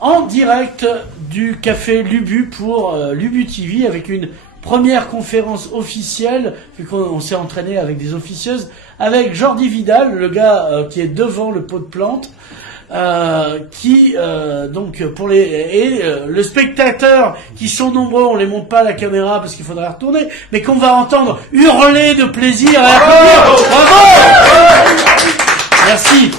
en direct du café Lubu pour Lubu TV avec une première conférence officielle, vu qu'on s'est entraîné avec des officieuses, avec Jordi Vidal, le gars qui est devant le pot de plantes, donc pour le spectateur qui sont nombreux, on les monte pas à la caméra parce qu'il faudrait retourner, mais qu'on va entendre hurler de plaisir et applaudir. Bravo! Merci.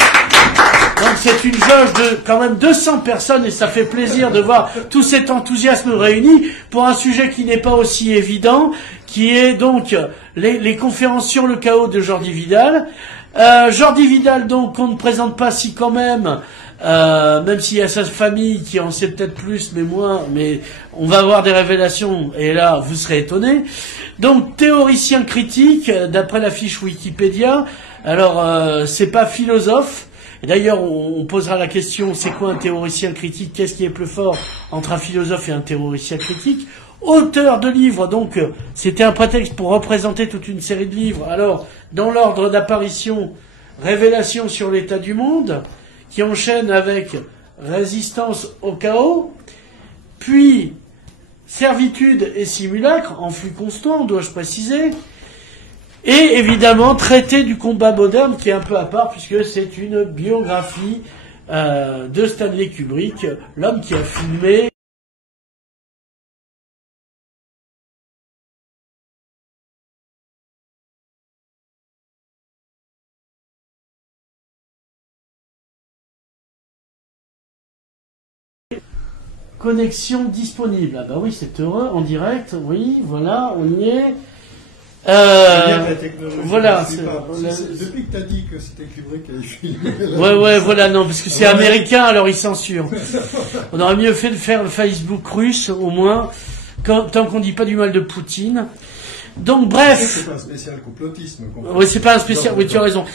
Donc c'est une jauge de quand même 200 personnes et ça fait plaisir de voir tout cet enthousiasme réuni pour un sujet qui n'est pas aussi évident, qui est donc les conférences sur le chaos de Jordi Vidal. Jordi Vidal, donc, qu'on ne présente pas si quand même s'il y a sa famille qui en sait peut-être plus, mais moins, mais on va avoir des révélations, et là, vous serez étonnés. Donc, théoricien critique, d'après la fiche Wikipédia. Alors, c'est pas philosophe. Et d'ailleurs, on posera la question, c'est quoi un théoricien critique? Qu'est-ce qui est plus fort entre un philosophe et un théoricien critique? Auteur de livres, donc c'était un prétexte pour représenter toute une série de livres. Alors, dans l'ordre d'apparition, Révélation sur l'état du monde, qui enchaîne avec Résistance au chaos, puis Servitude et simulacre, en flux constant, dois-je préciser, et évidemment Traité du combat moderne, qui est un peu à part, puisque c'est une biographie de Stanley Kubrick, l'homme qui a filmé connexion disponible. Ah bah oui, c'est heureux, en direct, oui, voilà, on y est. La technologie. Voilà. Depuis que tu as dit que c'était Kubrick qui avait filmé. Ouais, voilà, non, parce que c'est américain, alors ils censurent. On aurait mieux fait de faire le Facebook russe, au moins, tant qu'on dit pas du mal de Poutine. Donc, bref. C'est pas un spécial complotisme. Oui, c'est pas un spécial, oui, tu as raison.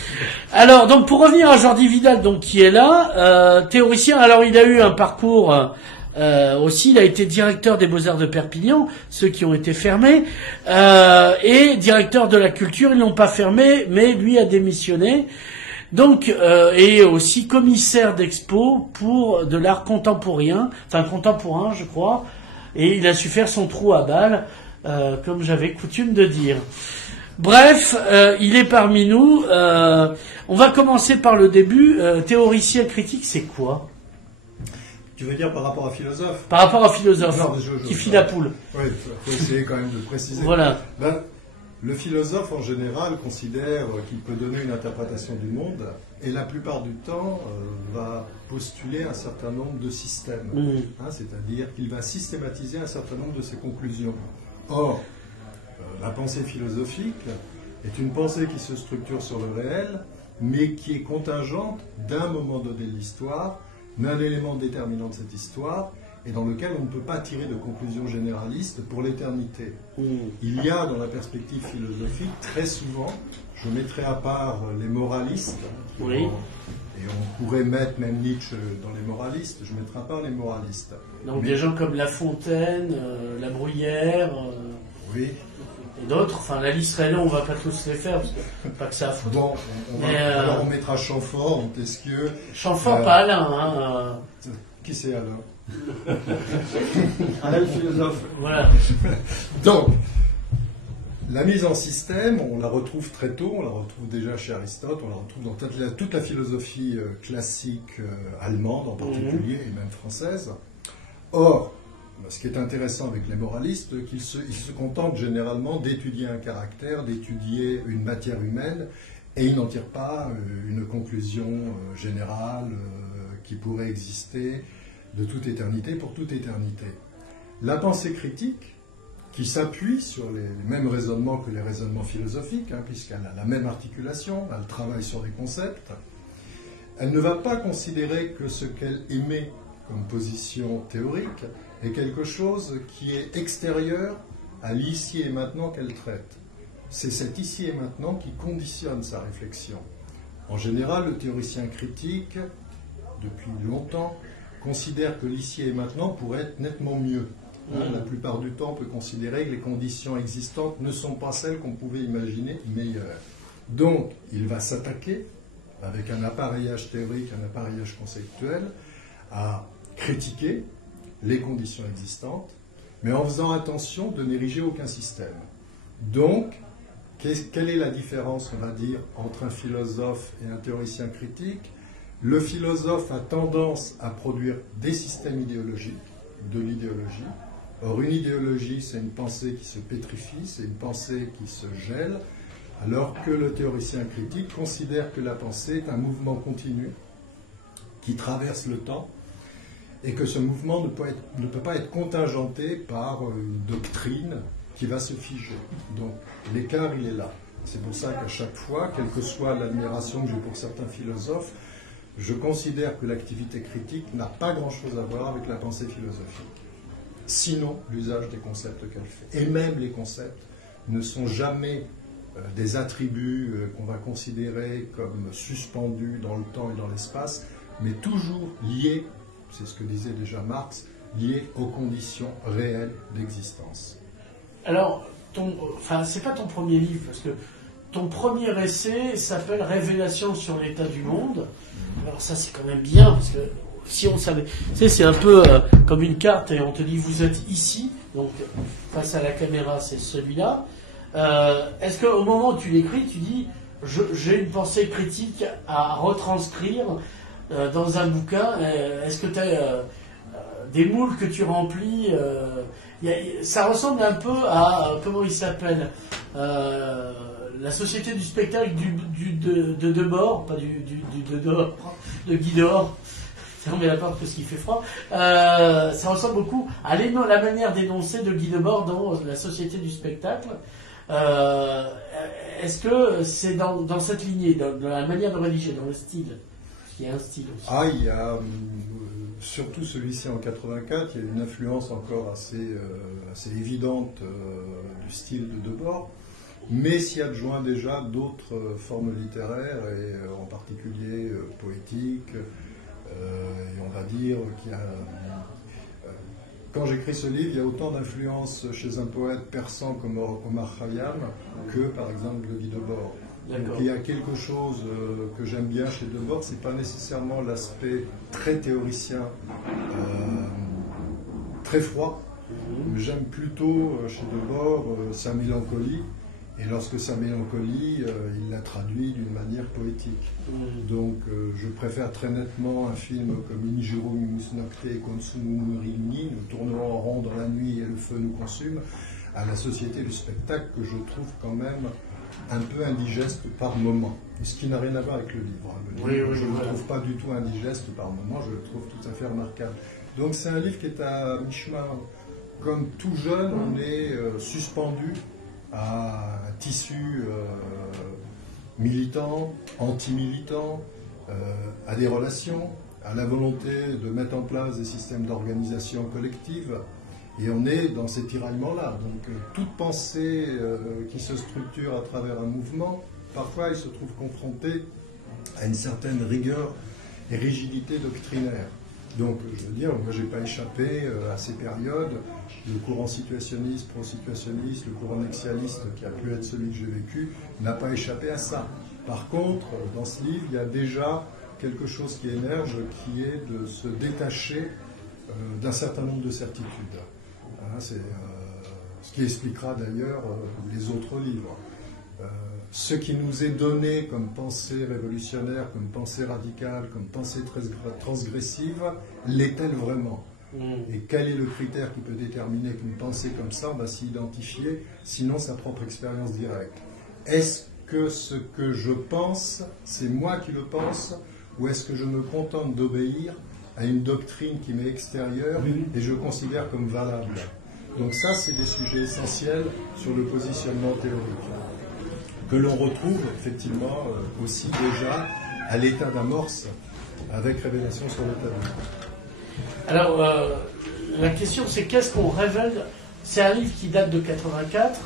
Alors, donc, pour revenir à Jordi Vidal, donc, qui est là, théoricien, alors il a eu un parcours, aussi, il a été directeur des Beaux-Arts de Perpignan, ceux qui ont été fermés, et directeur de la culture, ils l'ont pas fermé, mais lui a démissionné. Donc, et aussi commissaire d'expo pour de l'art contemporain, je crois, et il a su faire son trou à balles, comme j'avais coutume de dire. Bref, il est parmi nous. On va commencer par le début. Théoricien critique, c'est quoi? Tu veux dire par rapport à philosophe? Par rapport à philosophe, non, qui file la poule. Oui, il faut essayer quand même de préciser. Voilà. Ben, le philosophe, en général, considère qu'il peut donner une interprétation du monde, et la plupart du temps va postuler un certain nombre de systèmes. C'est-à-dire qu'il va systématiser un certain nombre de ses conclusions. Or, la pensée philosophique est une pensée qui se structure sur le réel, mais qui est contingente d'un moment donné de l'histoire, d'un élément déterminant de cette histoire, et dans lequel on ne peut pas tirer de conclusions généralistes pour l'éternité. Il y a, dans la perspective philosophique, très souvent, je mettrai à part les moralistes, oui. Et on pourrait mettre même Nietzsche dans les moralistes, je mettrai à part les moralistes. Donc des gens comme La Fontaine, La Bruyère, oui. Et d'autres, enfin la liste serait longue, on va pas tous les faire, parce que pas que ça a foutu. Bon, alors on mettra Chamfort, Montesquieu. Chamfort, pas Alain, Qui c'est Alain? Alain le philosophe. Voilà. Donc, la mise en système, on la retrouve très tôt, on la retrouve déjà chez Aristote, on la retrouve dans toute la philosophie classique allemande en particulier, et même française. Or, ce qui est intéressant avec les moralistes, ils se contentent généralement d'étudier un caractère, d'étudier une matière humaine, et ils n'en tirent pas une conclusion générale qui pourrait exister de toute éternité pour toute éternité. La pensée critique, qui s'appuie sur les mêmes raisonnements que les raisonnements philosophiques, puisqu'elle a la même articulation, elle travaille sur des concepts, elle ne va pas considérer que ce qu'elle émet comme position théorique est quelque chose qui est extérieur à l'ici et maintenant qu'elle traite. C'est cet ici et maintenant qui conditionne sa réflexion. En général, le théoricien critique, depuis longtemps, considère que l'ici et maintenant pourrait être nettement mieux. La plupart du temps, on peut considérer que les conditions existantes ne sont pas celles qu'on pouvait imaginer meilleures. Donc, il va s'attaquer, avec un appareillage théorique, un appareillage conceptuel, à critiquer les conditions existantes, mais en faisant attention de n'ériger aucun système. Donc, quelle est la différence, on va dire, entre un philosophe et un théoricien critique? Le philosophe a tendance à produire des systèmes idéologiques, de l'idéologie. Or, une idéologie, c'est une pensée qui se pétrifie, c'est une pensée qui se gèle, alors que le théoricien critique considère que la pensée est un mouvement continu qui traverse le temps et que ce mouvement ne peut pas être contingenté par une doctrine qui va se figer. Donc l'écart, il est là. C'est pour ça qu'à chaque fois, quelle que soit l'admiration que j'ai pour certains philosophes, je considère que l'activité critique n'a pas grand-chose à voir avec la pensée philosophique. Sinon, l'usage des concepts qu'elle fait. Et même les concepts ne sont jamais des attributs qu'on va considérer comme suspendus dans le temps et dans l'espace, mais toujours liés, c'est ce que disait déjà Marx, liés aux conditions réelles d'existence. Alors, c'est pas ton premier livre, parce que ton premier essai s'appelle Révélation sur l'état du monde. Alors ça, c'est quand même bien, parce que si on savait... Tu sais, c'est un peu comme une carte, et on te dit, vous êtes ici, donc face à la caméra, c'est celui-là. Est-ce qu'au moment où tu l'écris, tu dis, j'ai une pensée critique à retranscrire dans un bouquin? Est-ce que tu as des moules que tu remplis ça ressemble un peu à, comment il s'appelle, la société du spectacle de Debord, pas de Dehors, de Guy Dehors. On met la porte parce qu'il fait froid. Ça ressemble beaucoup à la manière d'énoncer de Guy Debord dans la société du spectacle. Est-ce que c'est dans cette lignée, dans la manière de rédiger, dans le style? Parce qu'il y a un style aussi. Ah, il y a surtout celui-ci en 84, il y a une influence encore assez évidente du style de Debord, mais s'y adjoint déjà d'autres formes littéraires, et en particulier poétiques, et on va dire qu'il y a... Quand j'écris ce livre, il y a autant d'influence chez un poète persan comme Omar Khayyam que, par exemple, de Guy Debord. Donc il y a quelque chose que j'aime bien chez Debord, c'est pas nécessairement l'aspect très théoricien, très froid, mais j'aime plutôt chez Debord sa mélancolie, et lorsque sa mélancolie, il la traduit d'une manière poétique. Donc je préfère très nettement un film comme Injiro Mimus Nocte Consumu Rini, nous tournons en rond dans la nuit et le feu nous consume, à la société du spectacle que je trouve quand même un peu indigeste par moment, ce qui n'a rien à voir avec le livre. Le livre, je ne le trouve pas du tout indigeste par moment, je le trouve tout à fait remarquable. Donc c'est un livre qui est à mi-chemin. Comme tout jeune, on est suspendu à un tissu militant, anti-militant, à des relations, à la volonté de mettre en place des systèmes d'organisation collective. Et on est dans ces tiraillements-là. Donc toute pensée qui se structure à travers un mouvement, parfois il se trouve confronté à une certaine rigueur et rigidité doctrinaire. Donc je veux dire, moi j'ai pas échappé à ces périodes. Le courant situationniste, pro-situationniste, le courant nexialiste qui a pu être celui que j'ai vécu, n'a pas échappé à ça. Par contre, dans ce livre, il y a déjà quelque chose qui émerge, qui est de se détacher d'un certain nombre de certitudes. C'est ce qui expliquera d'ailleurs les autres livres. Ce qui nous est donné comme pensée révolutionnaire, comme pensée radicale, comme pensée transgressive, l'est-elle vraiment? Et quel est le critère qui peut déterminer qu'une pensée comme ça, on va s'y identifier, sinon sa propre expérience directe? Est-ce que ce que je pense, c'est moi qui le pense, ou est-ce que je me contente d'obéir à une doctrine qui m'est extérieure et je considère comme valable? Donc ça, c'est des sujets essentiels sur le positionnement théorique, que l'on retrouve effectivement aussi déjà à l'état d'amorce avec Révélation sur l'état du monde. Alors, la question, c'est qu'est-ce qu'on révèle? C'est un livre qui date de 84.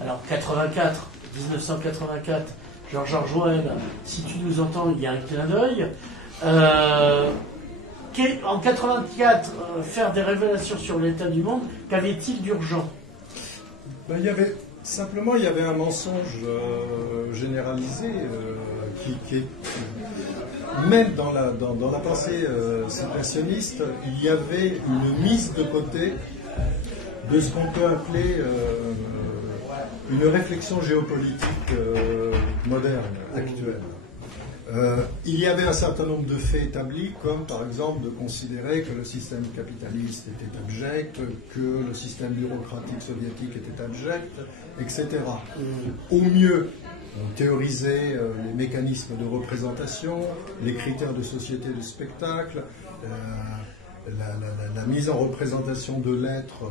Alors, 1984, Georges Orwell, si tu nous entends, il y a un clin d'œil. En 84, faire des révélations sur l'état du monde, qu'avait-il d'urgent? Il y avait un mensonge généralisé qui est même dans la pensée situationniste, il y avait une mise de côté de ce qu'on peut appeler une réflexion géopolitique moderne, actuelle. Il y avait un certain nombre de faits établis, comme par exemple de considérer que le système capitaliste était abject, que le système bureaucratique soviétique était abject, etc. Au mieux, on théorisait les mécanismes de représentation, les critères de société de spectacle, la mise en représentation de l'être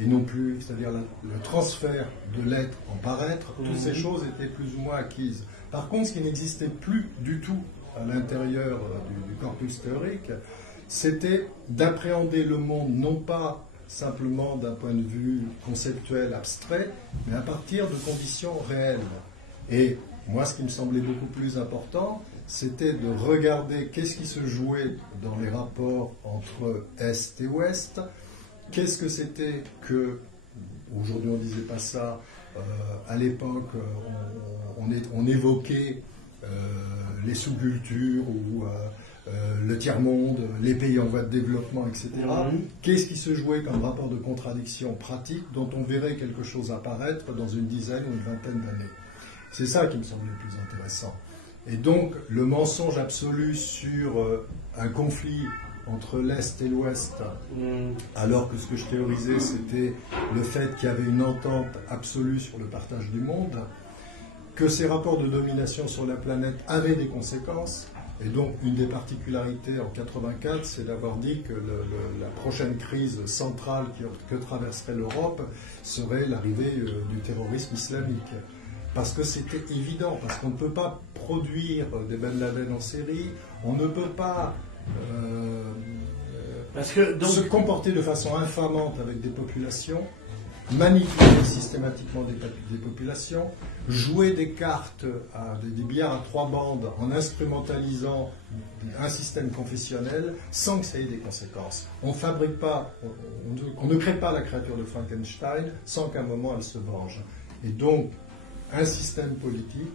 et non plus, c'est-à-dire le transfert de l'être en paraître, toutes ces choses étaient plus ou moins acquises. Par contre, ce qui n'existait plus du tout à l'intérieur du corpus théorique, c'était d'appréhender le monde non pas simplement d'un point de vue conceptuel, abstrait, mais à partir de conditions réelles. Et moi, ce qui me semblait beaucoup plus important, c'était de regarder qu'est-ce qui se jouait dans les rapports entre Est et Ouest, qu'est-ce que c'était que, aujourd'hui on ne disait pas ça, à l'époque on évoquait les sous-cultures ou le tiers-monde, les pays en voie de développement, etc. Qu'est-ce qui se jouait comme rapport de contradiction pratique dont on verrait quelque chose apparaître dans une dizaine ou une vingtaine d'années. C'est ça qui me semblait le plus intéressant. Et donc le mensonge absolu sur un conflit entre l'Est et l'Ouest, alors que ce que je théorisais, c'était le fait qu'il y avait une entente absolue sur le partage du monde, que ces rapports de domination sur la planète avaient des conséquences, et donc une des particularités en 84, c'est d'avoir dit que la prochaine crise centrale que traverserait l'Europe serait l'arrivée du terrorisme islamique. Parce que c'était évident, parce qu'on ne peut pas produire des Ben Laden en série, on ne peut pas se comporter de façon infamante avec des populations, manipuler systématiquement des populations, jouer des cartes, des billards à 3 bandes en instrumentalisant un système confessionnel sans que ça ait des conséquences. On fabrique pas, on ne crée pas la créature de Frankenstein sans qu'à un moment elle se venge. Et donc, un système politique,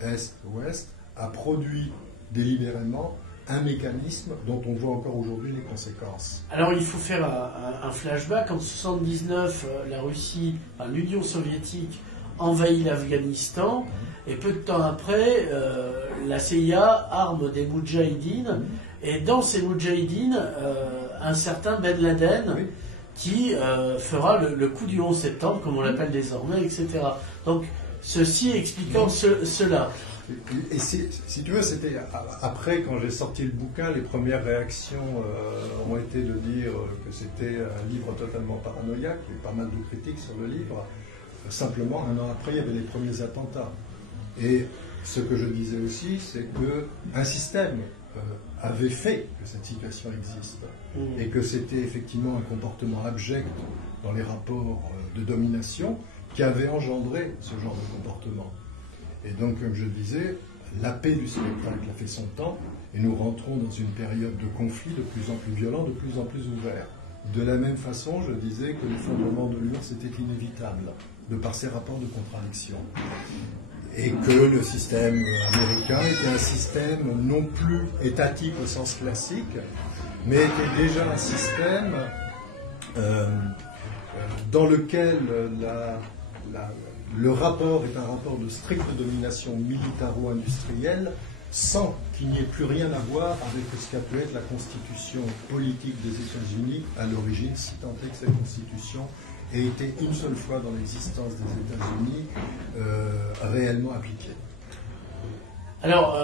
Est-Ouest, a produit délibérément un mécanisme dont on voit encore aujourd'hui les conséquences. Alors il faut faire un flashback. En 1979, la Russie, enfin, l'Union soviétique envahit l'Afghanistan et peu de temps après, la CIA arme des moudjahidines et dans ces moudjahidines, un certain Ben Laden qui fera le coup du 11 septembre, comme on l'appelle désormais, etc. Donc ceci expliquant cela. Et si tu veux, c'était après, quand j'ai sorti le bouquin, les premières réactions ont été de dire que c'était un livre totalement paranoïaque. Il y a eu pas mal de critiques sur le livre. Simplement, un an après, il y avait les premiers attentats. Et ce que je disais aussi, c'est qu'un système avait fait que cette situation existe. Et que c'était effectivement un comportement abject dans les rapports de domination qui avait engendré ce genre de comportement. Et donc, comme je disais, la paix du spectacle a fait son temps, et nous rentrons dans une période de conflit de plus en plus violent, de plus en plus ouvert. De la même façon, je disais que l'effondrement de l'URSS était inévitable, de par ses rapports de contradiction. Et que le système américain était un système non plus étatique au sens classique, mais était déjà un système dans lequel le rapport est un rapport de stricte domination militaro-industrielle, sans qu'il n'y ait plus rien à voir avec ce qu'a pu être la constitution politique des États-Unis à l'origine, si tant est que cette constitution ait été une seule fois dans l'existence des États-Unis réellement appliquée. Alors,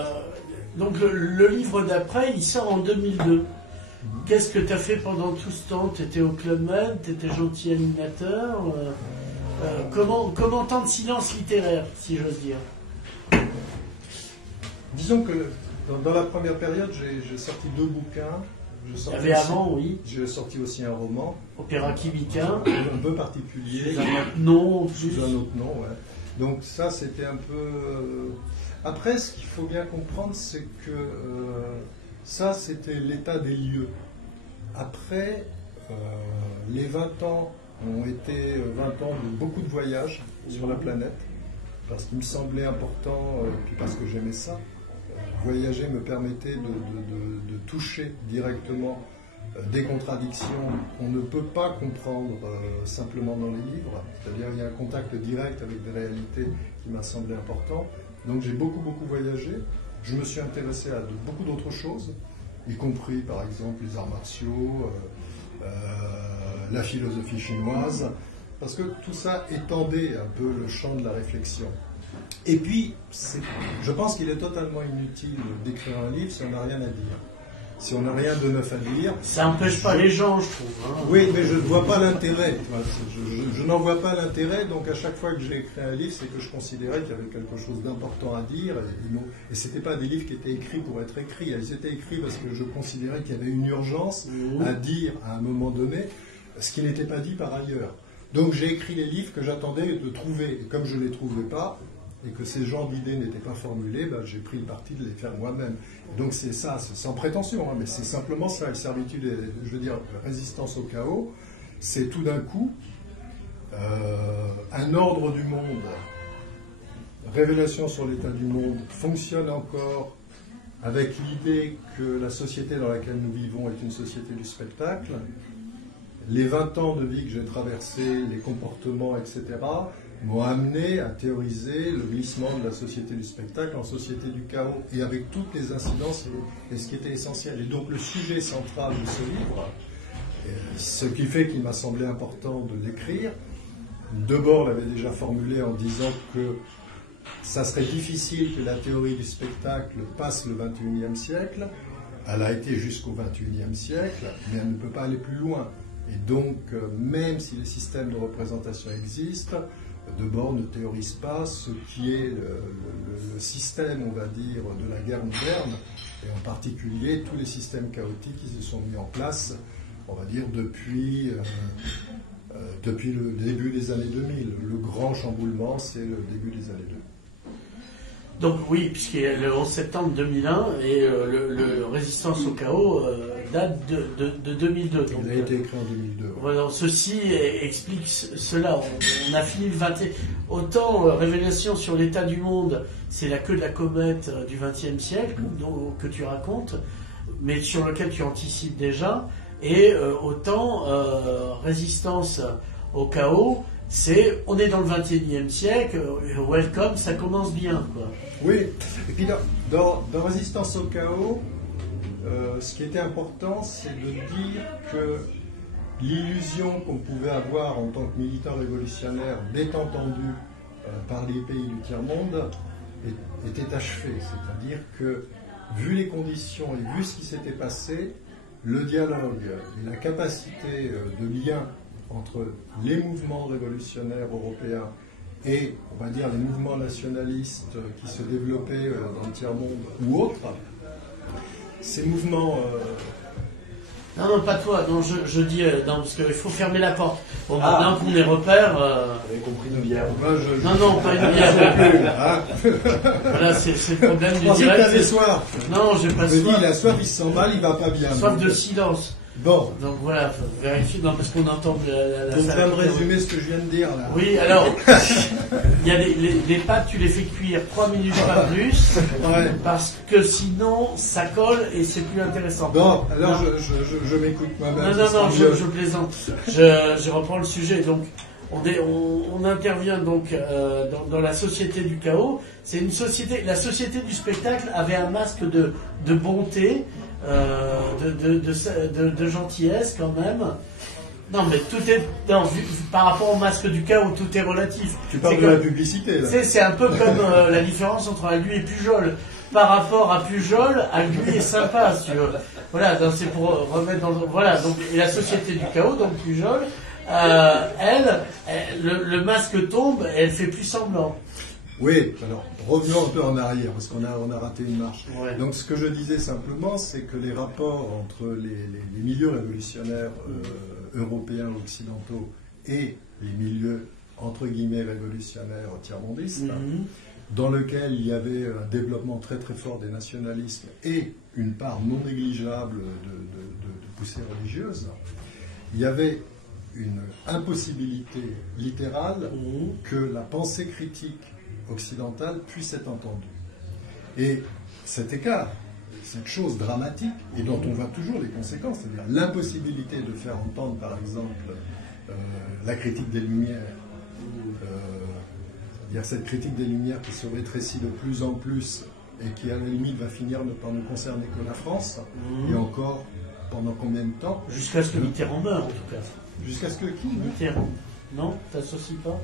donc le livre d'après, il sort en 2002. Qu'est-ce que tu as fait pendant tout ce temps? Tu étais au Club Med, tu étais gentil animateur. Comment tant de silence littéraire, si j'ose dire? Disons que dans la première période, j'ai sorti 2 bouquins. Il y avait avant, oui. J'ai sorti aussi un roman. Opéra Kibika. Un peu particulier. Sous un autre nom. Sous un autre nom, ouais. Donc ça, c'était un peu... Après, ce qu'il faut bien comprendre, c'est que ça, c'était l'état des lieux. Après, les 20 ans ont été 20 ans de beaucoup de voyages sur la planète, parce qu'il me semblait important, puis parce que j'aimais ça, voyager me permettait de toucher directement des contradictions qu'on ne peut pas comprendre simplement dans les livres. C'est-à-dire il y a un contact direct avec des réalités qui m'a semblé important. Donc j'ai beaucoup voyagé. Je me suis intéressé à beaucoup d'autres choses, y compris par exemple les arts martiaux, la philosophie chinoise, parce que tout ça étendait un peu le champ de la réflexion. Et puis, je pense qu'il est totalement inutile d'écrire un livre si on n'a rien à dire. Si on n'a rien de neuf à dire... Ça n'empêche pas les gens, je trouve. Hein. Oui, mais je ne vois pas l'intérêt. Je n'en vois pas l'intérêt, donc à chaque fois que j'ai écrit un livre, c'est que je considérais qu'il y avait quelque chose d'important à dire. Et ce n'étaient pas des livres qui étaient écrits pour être écrits. Ils étaient écrits parce que je considérais qu'il y avait une urgence à dire à un moment donné, ce qui n'était pas dit par ailleurs. Donc j'ai écrit les livres que j'attendais de trouver. Et comme je ne les trouvais pas, et que ces genres d'idées n'étaient pas formulées, ben, j'ai pris le parti de les faire moi-même. Donc c'est ça, c'est sans prétention, hein, mais c'est simplement ça, la servitude, je veux dire, la résistance au chaos, c'est tout d'un coup un ordre du monde, révélation sur l'état du monde, fonctionne encore avec l'idée que la société dans laquelle nous vivons est une société du spectacle. Les 20 ans de vie que j'ai traversés, les comportements, etc., m'ont amené à théoriser le glissement de la société du spectacle en société du chaos, et avec toutes les incidences et ce qui était essentiel. Et donc le sujet central de ce livre, ce qui fait qu'il m'a semblé important de l'écrire, Debord l'avait déjà formulé en disant que ça serait difficile que la théorie du spectacle passe le XXIe siècle. Elle a été jusqu'au XXIe siècle, mais elle ne peut pas aller plus loin. Et donc, même si les systèmes de représentation existent, Debord ne théorise pas ce qui est le système, on va dire, de la guerre moderne, et en particulier tous les systèmes chaotiques qui se sont mis en place, on va dire, depuis le début des années 2000. Le grand chamboulement, c'est le début des années 2000. Donc oui, puisqu'il y a le 11 septembre 2001 et le Résistance au chaos date de 2002. Donc, il a été écrit en 2002. Ouais. Voilà, ceci explique cela. On a fini le 20e. Autant Révélation sur l'état du monde, c'est la queue de la comète du XXe siècle que tu racontes, mais sur lequel tu anticipes déjà. Et autant Résistance au chaos, on est dans le XXIe siècle, welcome, ça commence bien, quoi. Oui, et puis dans Résistance au chaos, ce qui était important, c'est de dire que l'illusion qu'on pouvait avoir en tant que militant révolutionnaire d'être entendu par les pays du tiers-monde était achevée. C'est-à-dire que, vu les conditions et vu ce qui s'était passé, le dialogue et la capacité de lien entre les mouvements révolutionnaires européens et, on va dire, les mouvements nationalistes qui se développaient dans le tiers-monde ou autres, ces mouvements... Non, pas toi. Non, je dis non, parce qu'il faut fermer la porte. Bon, maintenant qu'on est repères... Vous avez compris une bière. Non, pas une bière. Voilà, c'est le problème du direct. Je pensais que t'avais soif. Non, j'ai pas soif. Il a soif, il se sent mal, il va pas bien. Soif de silence. Bon. Donc voilà, faut vérifier, non, parce qu'on entend la donc, tu vas me résumer ce que je viens de dire, là. Oui, alors, il y a les pâtes, tu les fais cuire 3 minutes pas plus, ouais. Parce que sinon, ça colle et c'est plus intéressant. Bon, alors je m'écoute moi-même. Non, je plaisante. Je reprends le sujet. Donc, on intervient donc dans la société du chaos. C'est une société, la société du spectacle avait un masque de bonté, de gentillesse quand même. Non, mais tout est par rapport au masque du chaos, tout est relatif. Tu parles de la publicité là. C'est un peu comme la différence entre Aguy et Pujol. Par rapport à Pujol, Aguy est sympa, si tu veux. Voilà, c'est pour remettre dans le... Voilà, donc et la société du chaos, donc Pujol, le masque tombe, et elle fait plus semblant. Oui, alors revenons un peu en arrière, parce qu'on a raté une marche. Ouais. Donc ce que je disais simplement, c'est que les rapports entre les milieux révolutionnaires européens occidentaux et les milieux, entre guillemets, révolutionnaires tiers-mondistes, dans lequel il y avait un développement très très fort des nationalismes et une part non négligeable de poussée religieuse, il y avait une impossibilité littérale que la pensée critique occidentale puisse être entendue. Et cet écart, cette chose dramatique, et dont on voit toujours les conséquences, c'est-à-dire l'impossibilité de faire entendre, par exemple, la critique des Lumières, c'est-à-dire cette critique des Lumières qui se rétrécit de plus en plus et qui, à la limite, va finir par ne concerner que la France, et encore pendant combien de temps? Jusqu'à ce que Mitterrand meure, en tout cas. Jusqu'à ce que qui? Mitterrand. Non, t'associes pas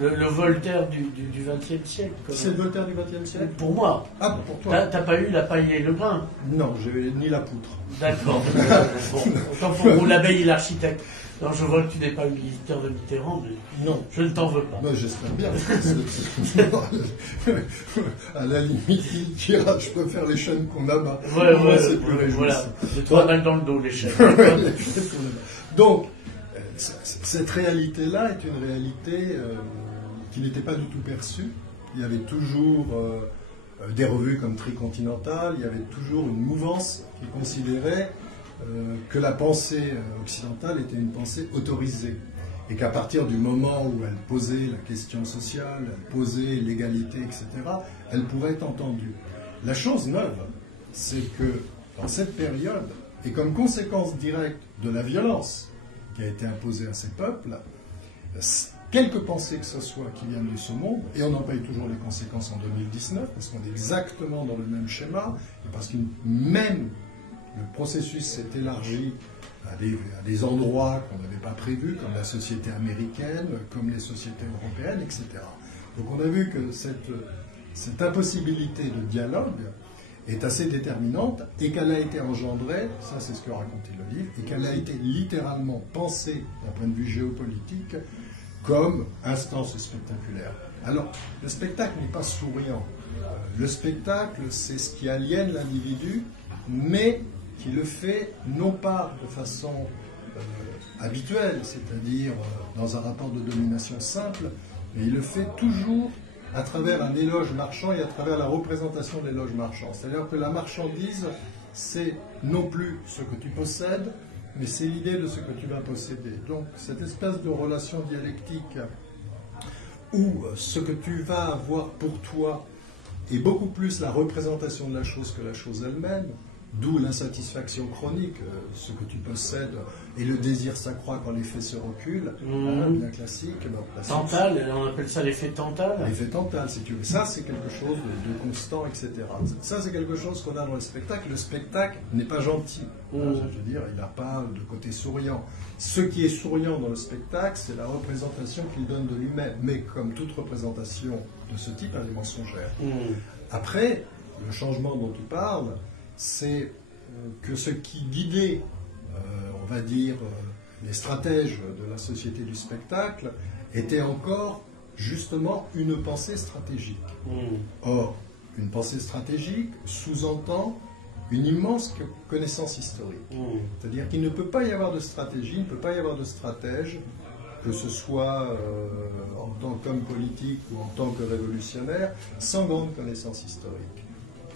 le Voltaire du XXe siècle. C'est le Voltaire du XXe siècle? Pour moi. Ah, pour toi. T'as pas eu la paille et le grain? Non, j'ai ni la poutre. D'accord. Bon, autant pour vous, l'abeille et l'architecte. Non, je vois que tu n'es pas le visiteur de Mitterrand, mais non, je ne t'en veux pas. Moi, j'espère bien. À la limite, il dira, je préfère les chaînes qu'on abat. Ouais, voilà. De trois balles dans le dos, les chaînes. Donc, cette réalité-là est une réalité qui n'était pas du tout perçue. Il y avait toujours des revues comme Tricontinental, il y avait toujours une mouvance qui considérait que la pensée occidentale était une pensée autorisée. Et qu'à partir du moment où elle posait la question sociale, elle posait l'égalité, etc., elle pourrait être entendue. La chose neuve, c'est que dans cette période, et comme conséquence directe de la violence qui a été imposée à ces peuples, quelque pensée que ce soit qui vienne de ce monde, et on en paye toujours les conséquences en 2019, parce qu'on est exactement dans le même schéma, et parce que même le processus s'est élargi à des endroits qu'on n'avait pas prévus, comme la société américaine, comme les sociétés européennes, etc. Donc on a vu que cette impossibilité de dialogue est assez déterminante et qu'elle a été engendrée, ça c'est ce que racontait le livre, et qu'elle a été littéralement pensée d'un point de vue géopolitique comme instance spectaculaire. Alors, le spectacle n'est pas souriant. Le spectacle, c'est ce qui aliène l'individu, mais qui le fait non pas de façon habituelle, c'est-à-dire dans un rapport de domination simple, mais il le fait toujours à travers un éloge marchand et à travers la représentation de l'éloge marchand. C'est-à-dire que la marchandise, c'est non plus ce que tu possèdes, mais c'est l'idée de ce que tu vas posséder. Donc cette espèce de relation dialectique où ce que tu vas avoir pour toi est beaucoup plus la représentation de la chose que la chose elle-même, d'où l'insatisfaction chronique, ce que tu possèdes, et le désir s'accroît quand l'effet se recule, bien classique. Tantale, on appelle ça l'effet Tantale. L'effet Tantale, si tu veux. Ça, c'est quelque chose de constant, etc. Ça, c'est quelque chose qu'on a dans le spectacle. Le spectacle n'est pas gentil. Je veux dire, il n'a pas de côté souriant. Ce qui est souriant dans le spectacle, c'est la représentation qu'il donne de lui-même. Mais comme toute représentation de ce type, elle est mensongère. Après, le changement dont tu parles, c'est que ce qui guidait, on va dire, les stratèges de la société du spectacle était encore justement une pensée stratégique. Or, une pensée stratégique sous-entend une immense connaissance historique. C'est-à-dire qu'il ne peut pas y avoir de stratégie, il ne peut pas y avoir de stratège, que ce soit en tant qu'homme politique ou en tant que révolutionnaire, sans grande connaissance historique.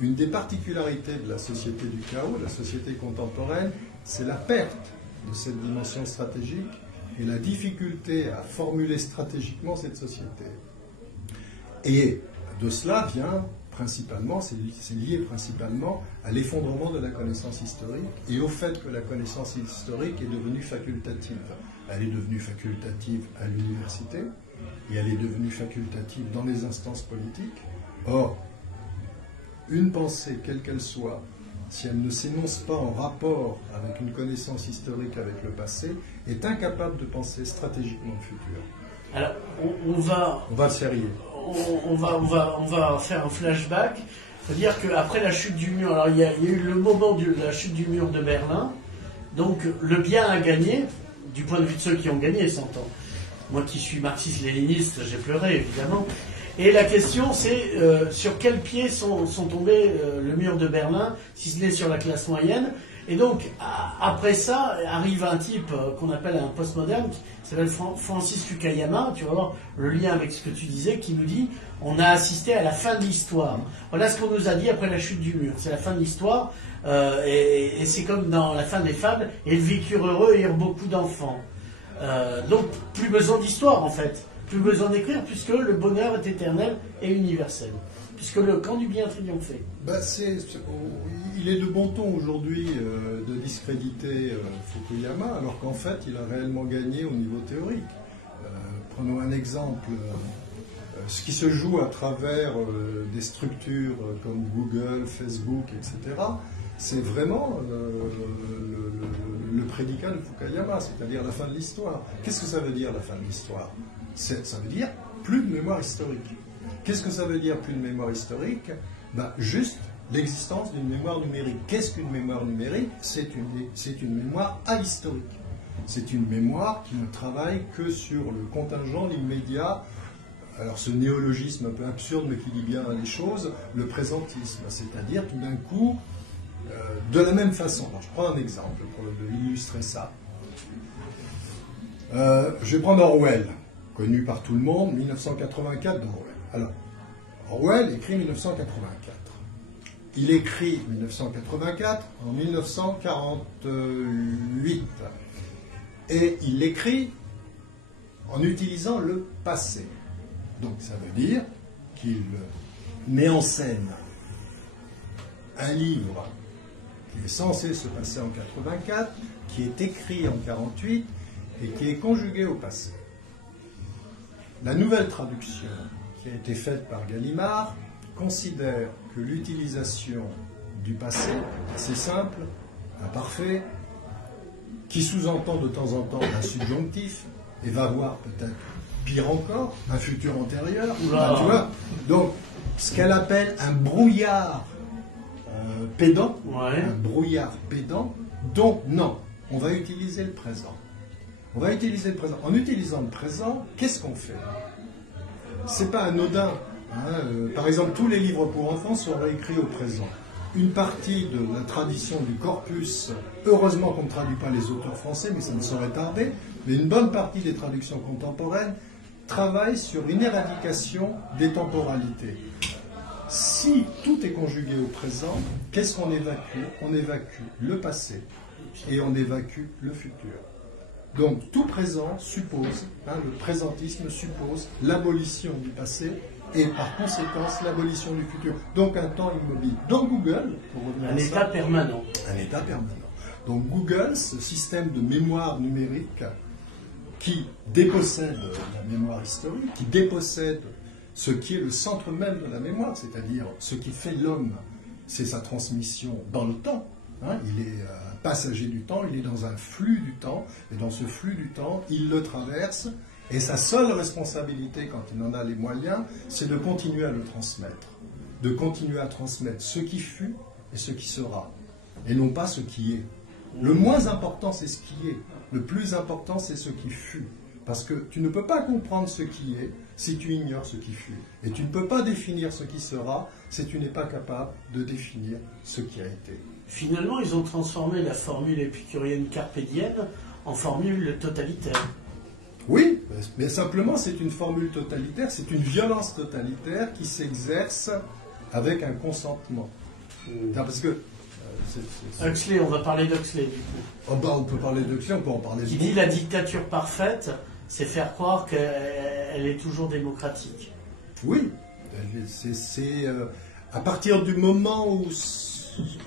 Une des particularités de la société du chaos, de la société contemporaine, c'est la perte de cette dimension stratégique et la difficulté à formuler stratégiquement cette société. Et de cela vient principalement, c'est lié principalement à l'effondrement de la connaissance historique et au fait que la connaissance historique est devenue facultative. Elle est devenue facultative à l'université et elle est devenue facultative dans les instances politiques. Or, une pensée, quelle qu'elle soit, si elle ne s'énonce pas en rapport avec une connaissance historique avec le passé, est incapable de penser stratégiquement le futur. Alors, on va se sérieux. On va faire un flashback. C'est-à-dire qu'après la chute du mur, alors il y a eu le moment de la chute du mur de Berlin, donc le bien a gagné, du point de vue de ceux qui ont gagné, s'entend. Moi qui suis marxiste-léniniste, j'ai pleuré, évidemment. Et la question, c'est sur quel pied sont tombés le mur de Berlin, si ce n'est sur la classe moyenne. Et donc, après ça, arrive un type qu'on appelle un postmoderne, qui s'appelle Francis Fukuyama, tu vas voir le lien avec ce que tu disais, qui nous dit on a assisté à la fin de l'histoire. Voilà ce qu'on nous a dit après la chute du mur. C'est la fin de l'histoire, et c'est comme dans la fin des fables, et ils vécurent heureux et eurent beaucoup d'enfants. Donc, plus besoin d'histoire, en fait. Plus besoin d'écrire, puisque le bonheur est éternel et universel. puisque le camp du bien a triomphé. Ben, il est de bon ton aujourd'hui de discréditer Fukuyama, alors qu'en fait, il a réellement gagné au niveau théorique. Prenons un exemple. Ce qui se joue à travers des structures comme Google, Facebook, etc., c'est vraiment le prédicat de Fukuyama, c'est-à-dire la fin de l'histoire. Qu'est-ce que ça veut dire, la fin de l'histoire? Ça veut dire plus de mémoire historique. Qu'est-ce que ça veut dire, plus de mémoire historique? Ben, juste l'existence d'une mémoire numérique. Qu'est-ce qu'une mémoire numérique? C'est une mémoire ahistorique. C'est une mémoire qui ne travaille que sur le contingent, l'immédiat. Alors ce néologisme un peu absurde, mais qui dit bien les choses, le présentisme, c'est-à-dire tout d'un coup, de la même façon. Alors, je prends un exemple pour illustrer ça. Je vais prendre Orwell, connu par tout le monde, 1984 d'Orwell. Alors, Orwell écrit 1984. Il écrit 1984 en 1948. Et il l'écrit en utilisant le passé. Donc ça veut dire qu'il met en scène un livre qui est censé se passer en 84, qui est écrit en 48 et qui est conjugué au passé. La nouvelle traduction qui a été faite par Gallimard considère que l'utilisation du passé, c'est simple, imparfait, qui sous-entend de temps en temps un subjonctif et va voir peut-être pire encore, un futur antérieur, tu vois. Donc, ce qu'elle appelle un brouillard pédant, un brouillard pédant, donc non, on va utiliser le présent. On va utiliser le présent. En utilisant le présent, qu'est-ce qu'on fait? C'est pas anodin. Par exemple, tous les livres pour enfants sont réécrits au présent. Une partie de la tradition du corpus, heureusement qu'on ne traduit pas les auteurs français, mais ça ne saurait tarder, mais une bonne partie des traductions contemporaines travaille sur une éradication des temporalités. Si tout est conjugué au présent, qu'est-ce qu'on évacue? On évacue le passé et on évacue le futur. Donc tout présent suppose, le présentisme suppose l'abolition du passé et par conséquence l'abolition du futur. Donc un temps immobile. Dans Google, pour revenir un état permanent. Un état permanent. Donc Google, ce système de mémoire numérique qui dépossède la mémoire historique, qui dépossède ce qui est le centre même de la mémoire, c'est-à-dire ce qui fait l'homme, c'est sa transmission dans le temps. Il est passager du temps, il est dans un flux du temps, et dans ce flux du temps, il le traverse, et sa seule responsabilité, quand il en a les moyens, c'est de continuer à le transmettre. De continuer à transmettre ce qui fut et ce qui sera, et non pas ce qui est. Le moins important, c'est ce qui est. Le plus important, c'est ce qui fut. Parce que tu ne peux pas comprendre ce qui est si tu ignores ce qui fut. Et tu ne peux pas définir ce qui sera si tu n'es pas capable de définir ce qui a été. Finalement, ils ont transformé la formule épicurienne carpédienne en formule totalitaire. Oui, mais simplement c'est une formule totalitaire, c'est une violence totalitaire qui s'exerce avec un consentement. Parce que Huxley, on va parler d'Huxley du coup. Oh bah, on peut parler d'Huxley, on peut en parler. Qui dit la dictature parfaite, c'est faire croire qu'elle est toujours démocratique. Oui, c'est à partir du moment où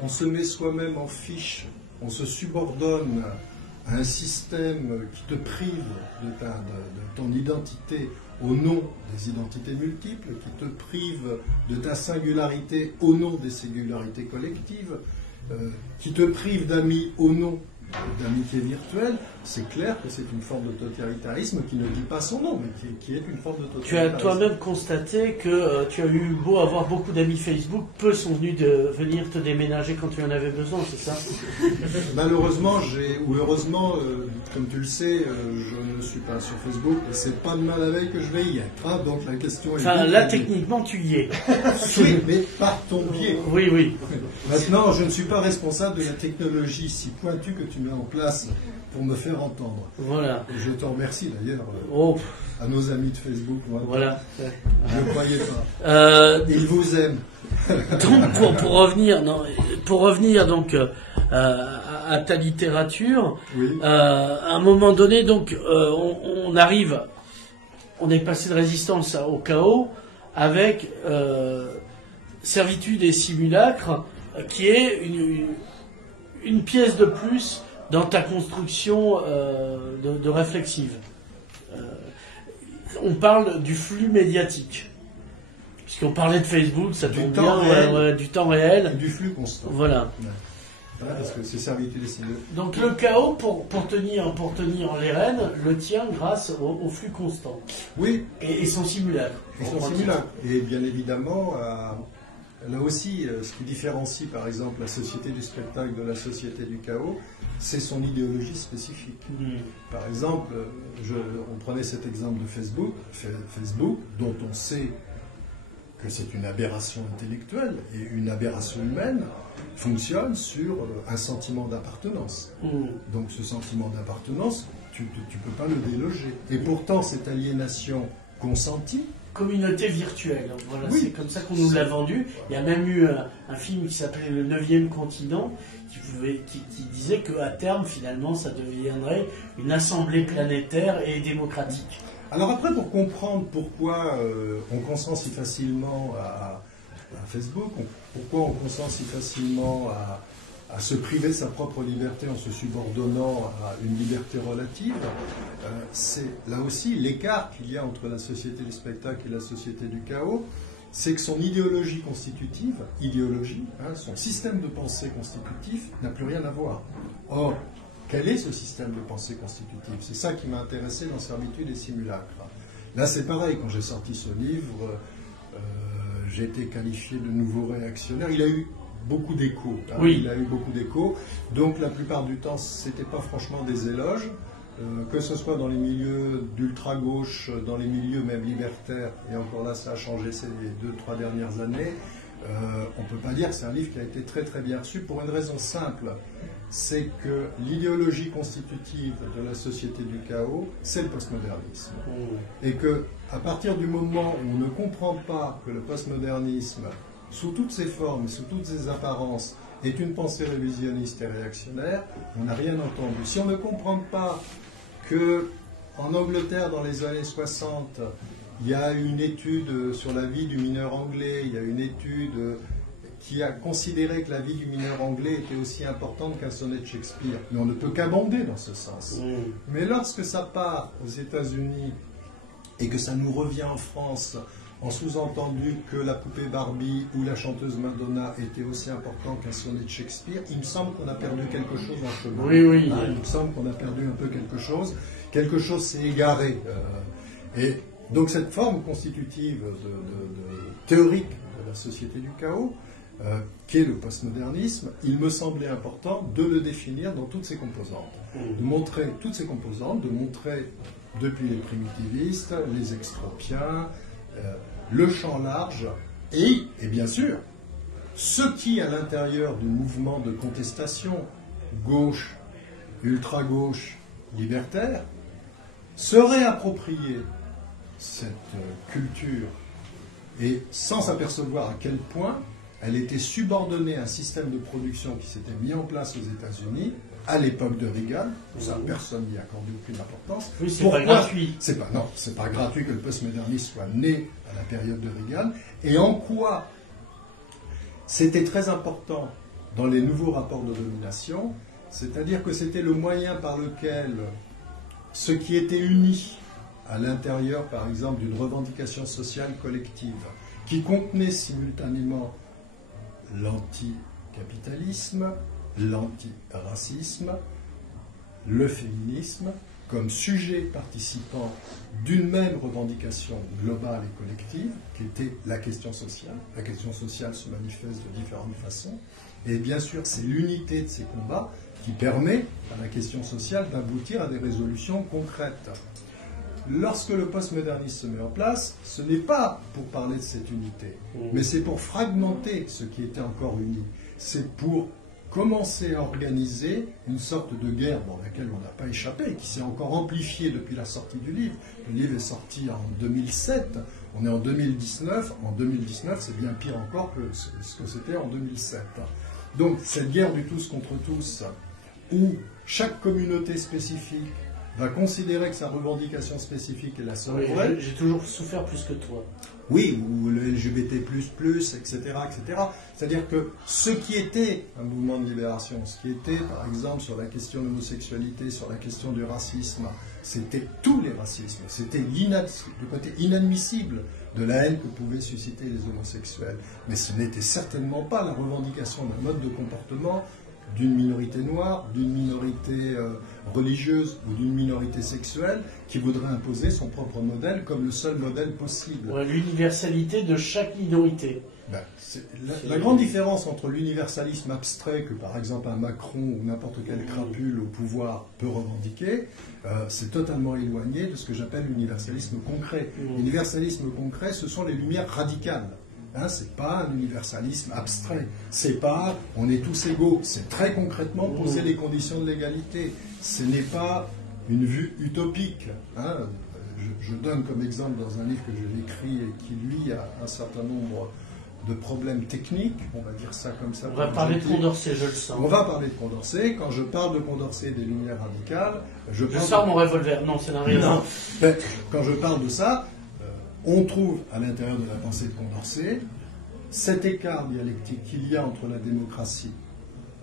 on se met soi-même en fiche, on se subordonne à un système qui te prive de ton identité au nom des identités multiples, qui te prive de ta singularité au nom des singularités collectives, qui te prive d'amis au nom d'amitié virtuelle, c'est clair que c'est une forme de totalitarisme qui ne dit pas son nom, mais qui est une forme de totalitarisme. Tu as toi-même constaté que tu as eu beau avoir beaucoup d'amis Facebook, peu sont venus de venir te déménager quand tu en avais besoin, c'est ça? Malheureusement, ou heureusement, comme tu le sais, je ne suis pas sur Facebook, et c'est pas demain la veille que je vais y être. Donc la question est... Enfin, là, techniquement, tu y es. Oui, mais par ton biais. Oui, oui. Maintenant, je ne suis pas responsable de la technologie si pointue que tu mets en place pour me faire entendre. Voilà. Et je te remercie d'ailleurs à nos amis de Facebook. Voilà. Je ne croyais pas. Ils vous aiment. Donc pour revenir donc à ta littérature, oui. À un moment donné donc on est passé de résistance au chaos avec Servitude et simulacre, qui est une pièce de plus dans ta construction de réflexive. On parle du flux médiatique. Puisqu'on parlait de Facebook, ça tombe bien, du temps réel. Et du flux constant. Voilà. Ouais. Voilà, parce que c'est servitude et simulacre. Donc le chaos, pour tenir les rênes, le tient grâce au flux constant. Oui. Et son simulacre. Et son simulacre. Et bien évidemment, là aussi, ce qui différencie par exemple la société du spectacle de la société du chaos, c'est son idéologie spécifique. Par exemple, on prenait cet exemple de Facebook, dont on sait que c'est une aberration intellectuelle et une aberration humaine, fonctionne sur un sentiment d'appartenance. Donc ce sentiment d'appartenance, tu ne peux pas le déloger. Et pourtant, cette aliénation consentie, communauté virtuelle. Voilà, oui, c'est comme ça qu'on nous l'a vendu. Il y a même eu un film qui s'appelait Le 9e continent, qui disait qu'à terme, finalement, ça deviendrait une assemblée planétaire et démocratique. Alors après, pour comprendre pourquoi on consent si facilement à Facebook, pourquoi on consent si facilement à se priver de sa propre liberté en se subordonnant à une liberté relative, c'est là aussi l'écart qu'il y a entre la société du spectacle et la société du chaos, c'est que son idéologie constitutive, son système de pensée constitutif n'a plus rien à voir. Or, quel est ce système de pensée constitutive? C'est ça qui m'a intéressé dans Servitude et simulacre. Là, c'est pareil, quand j'ai sorti ce livre, j'ai été qualifié de nouveau réactionnaire. Il a eu beaucoup d'échos. Oui. Il a eu beaucoup d'échos. Donc, la plupart du temps, c'était pas franchement des éloges. Que ce soit dans les milieux d'ultra-gauche, dans les milieux même libertaires, et encore là, ça a changé ces 2-3 dernières années, on ne peut pas dire que c'est un livre qui a été très très bien reçu pour une raison simple. C'est que l'idéologie constitutive de la société du chaos, c'est le postmodernisme. Et que, à partir du moment où on ne comprend pas que le postmodernisme, sous toutes ses formes, sous toutes ses apparences, est une pensée révisionniste et réactionnaire, on n'a rien entendu. Si on ne comprend pas que, en Angleterre, dans les années 60, il y a une étude sur la vie du mineur anglais, il y a une étude qui a considéré que la vie du mineur anglais était aussi importante qu'un sonnet de Shakespeare. Mais on ne peut qu'abonder dans ce sens. Mais lorsque ça part aux États-Unis et que ça nous revient en France en sous-entendu que la poupée Barbie ou la chanteuse Madonna était aussi important qu'un sonnet de Shakespeare, il me semble qu'on a perdu quelque chose en chemin. Oui. Il me semble qu'on a perdu un peu quelque chose. Quelque chose s'est égaré. Et donc cette forme constitutive théorique de la société du chaos, qui est le postmodernisme, il me semblait important de le définir dans toutes ses composantes. De montrer toutes ses composantes, de montrer depuis les primitivistes, les extropiens, le champ large et bien sûr, ceux qui, à l'intérieur du mouvement de contestation gauche, ultra-gauche, libertaire, se réapproprier cette culture et sans s'apercevoir à quel point elle était subordonnée à un système de production qui s'était mis en place aux États-Unis à l'époque de Reagan. Ça, personne n'y accorde aucune importance. Oui, c'est pas gratuit. C'est pas gratuit que le postmodernisme soit né à la période de Reagan. Et en quoi c'était très important dans les nouveaux rapports de domination, c'est-à-dire que c'était le moyen par lequel ceux qui étaient unis à l'intérieur, par exemple, d'une revendication sociale collective, qui contenait simultanément l'anticapitalisme, l'antiracisme, le féminisme, comme sujet participant d'une même revendication globale et collective, qui était la question sociale. La question sociale se manifeste de différentes façons. Et bien sûr, c'est l'unité de ces combats qui permet à la question sociale d'aboutir à des résolutions concrètes. Lorsque le postmodernisme se met en place, ce n'est pas pour parler de cette unité, mais c'est pour fragmenter ce qui était encore uni. C'est pour commencer à organiser une sorte de guerre dans laquelle on n'a pas échappé, qui s'est encore amplifiée depuis la sortie du livre. Le livre est sorti en 2007, on est en 2019. En 2019, c'est bien pire encore que ce que c'était en 2007. Donc, cette guerre du tous contre tous, où chaque communauté spécifique va considérer que sa revendication spécifique est la seule Oui, vraie. j'ai toujours souffert plus que toi. Oui, ou le LGBT++, etc., etc. C'est-à-dire que ce qui était un mouvement de libération, ce qui était, par exemple, sur la question de l'homosexualité, sur la question du racisme, c'était tous les racismes, c'était le côté inadmissible de la haine que pouvaient susciter les homosexuels. Mais ce n'était certainement pas la revendication d'un mode de comportement d'une minorité noire, d'une minorité religieuse ou d'une minorité sexuelle qui voudrait imposer son propre modèle comme le seul modèle possible. Ouais, l'universalité de chaque minorité. Ben, la grande différence entre l'universalisme abstrait que par exemple un Macron ou n'importe quel crapule au pouvoir peut revendiquer, c'est totalement éloigné de ce que j'appelle l'universalisme concret. L'universalisme concret, ce sont les lumières radicales. Hein, c'est pas un universalisme abstrait. C'est pas on est tous égaux. C'est très concrètement poser les conditions de l'égalité. Ce n'est pas une vue utopique. Hein. Je donne comme exemple dans un livre que j'ai écrit et qui lui a un certain nombre de problèmes techniques, on va dire ça comme ça. On va parler de Condorcet, je le sens. On va parler de Condorcet. Quand je parle de Condorcet et des lumières radicales, je sors mon revolver. Non, ça n'a rien à voir. Quand je parle de ça, on trouve à l'intérieur de la pensée de Condorcet cet écart dialectique qu'il y a entre la démocratie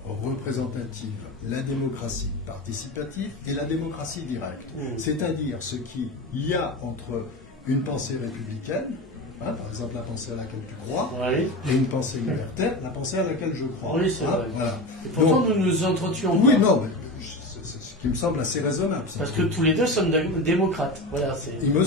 représentative, la démocratie participative et la démocratie directe. C'est-à-dire ce qu'il y a entre une pensée républicaine, hein, par exemple la pensée à laquelle tu crois, et une pensée libertaire, la pensée à laquelle je crois. Oui, c'est vrai. Voilà. Et pourtant, nous nous entretuons. Oui, non, mais ce qui me semble assez raisonnable. Parce que tous les deux sommes démocrates. Voilà,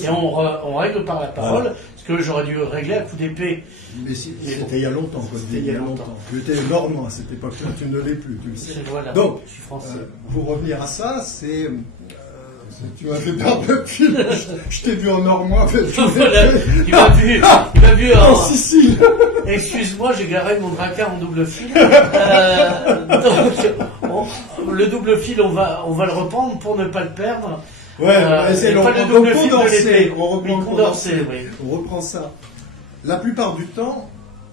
et on règle par la parole, ce que j'aurais dû régler à coup d'épée. Mais c'était il y a longtemps, quoi. C'était il y a longtemps. Tu étais normand à cette époque-là, tu ne l'es plus, tu le sais. Voilà, donc, je suis français. Pour revenir à ça, c'est... tu m'as fait perdre le fil. Je t'ai vu en normand. Voilà, il m'a vu en Sicile. Excuse-moi, j'ai garé mon dracard en double fil. Donc, le double fil, on va le reprendre pour ne pas le perdre. Ouais, c'est pas le double fil de l'épée. On reprend ça. La plupart du temps,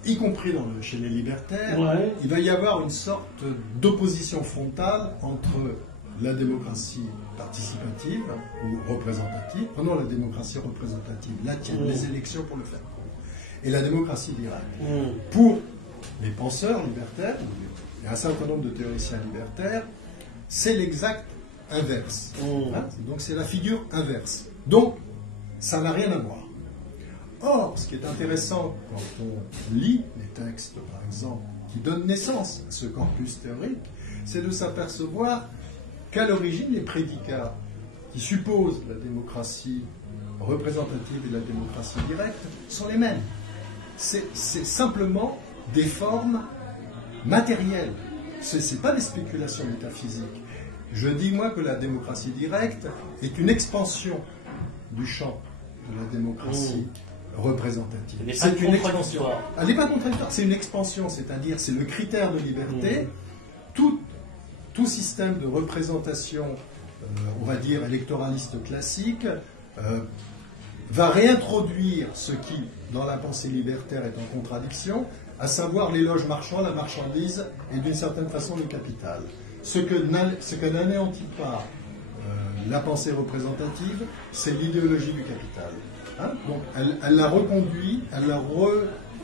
y compris chez les libertaires, il va y avoir une sorte d'opposition frontale entre la démocratie participative ou représentative, prenons la démocratie représentative, la tienne, les élections pour le faire, et la démocratie directe. Pour les penseurs libertaires, il y a un certain nombre de théoriciens libertaires, c'est l'exact inverse. Hein, donc c'est la figure inverse. Donc, ça n'a rien à voir. Or, ce qui est intéressant quand on lit les textes, par exemple, qui donnent naissance à ce corpus théorique, c'est de s'apercevoir qu'à l'origine, les prédicats qui supposent la démocratie représentative et la démocratie directe sont les mêmes. C'est simplement des formes matérielles. Ce n'est pas des spéculations métaphysiques. Je dis, moi, que la démocratie directe est une expansion du champ de la démocratie représentative. C'est une expansion. Elle n'est pas contradictoire, c'est une expansion, c'est-à-dire c'est le critère de liberté. Tout système de représentation, on va dire électoraliste classique, va réintroduire ce qui, dans la pensée libertaire, est en contradiction, à savoir l'éloge marchand, la marchandise et d'une certaine façon le capital. Ce que n'anéantit pas la pensée représentative, c'est l'idéologie du capital. Hein? Donc elle la reconduit, elle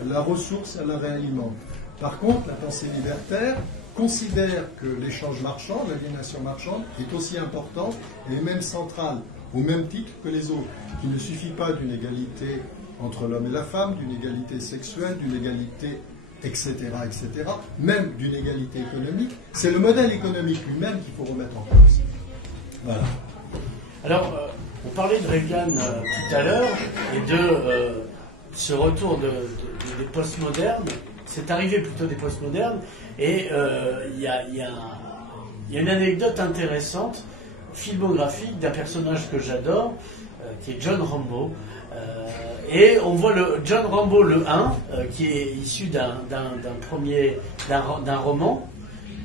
la ressource, elle la réalimente. Par contre, la pensée libertaire considère que l'échange marchand, l'aliénation marchande, est aussi importante et même centrale, au même titre que les autres. Il ne suffit pas d'une égalité entre l'homme et la femme, d'une égalité sexuelle, d'une égalité, etc., etc., même d'une égalité économique. C'est le modèle économique lui-même qu'il faut remettre en cause. Voilà. Alors, on parlait de Reagan tout à l'heure et de ce retour des postmodernes. C'est arrivé plutôt des postmodernes. Et il y a une anecdote intéressante, filmographique, d'un personnage que j'adore, qui est John Rambo. Et on voit le John Rambo le 1, qui est issu d'un roman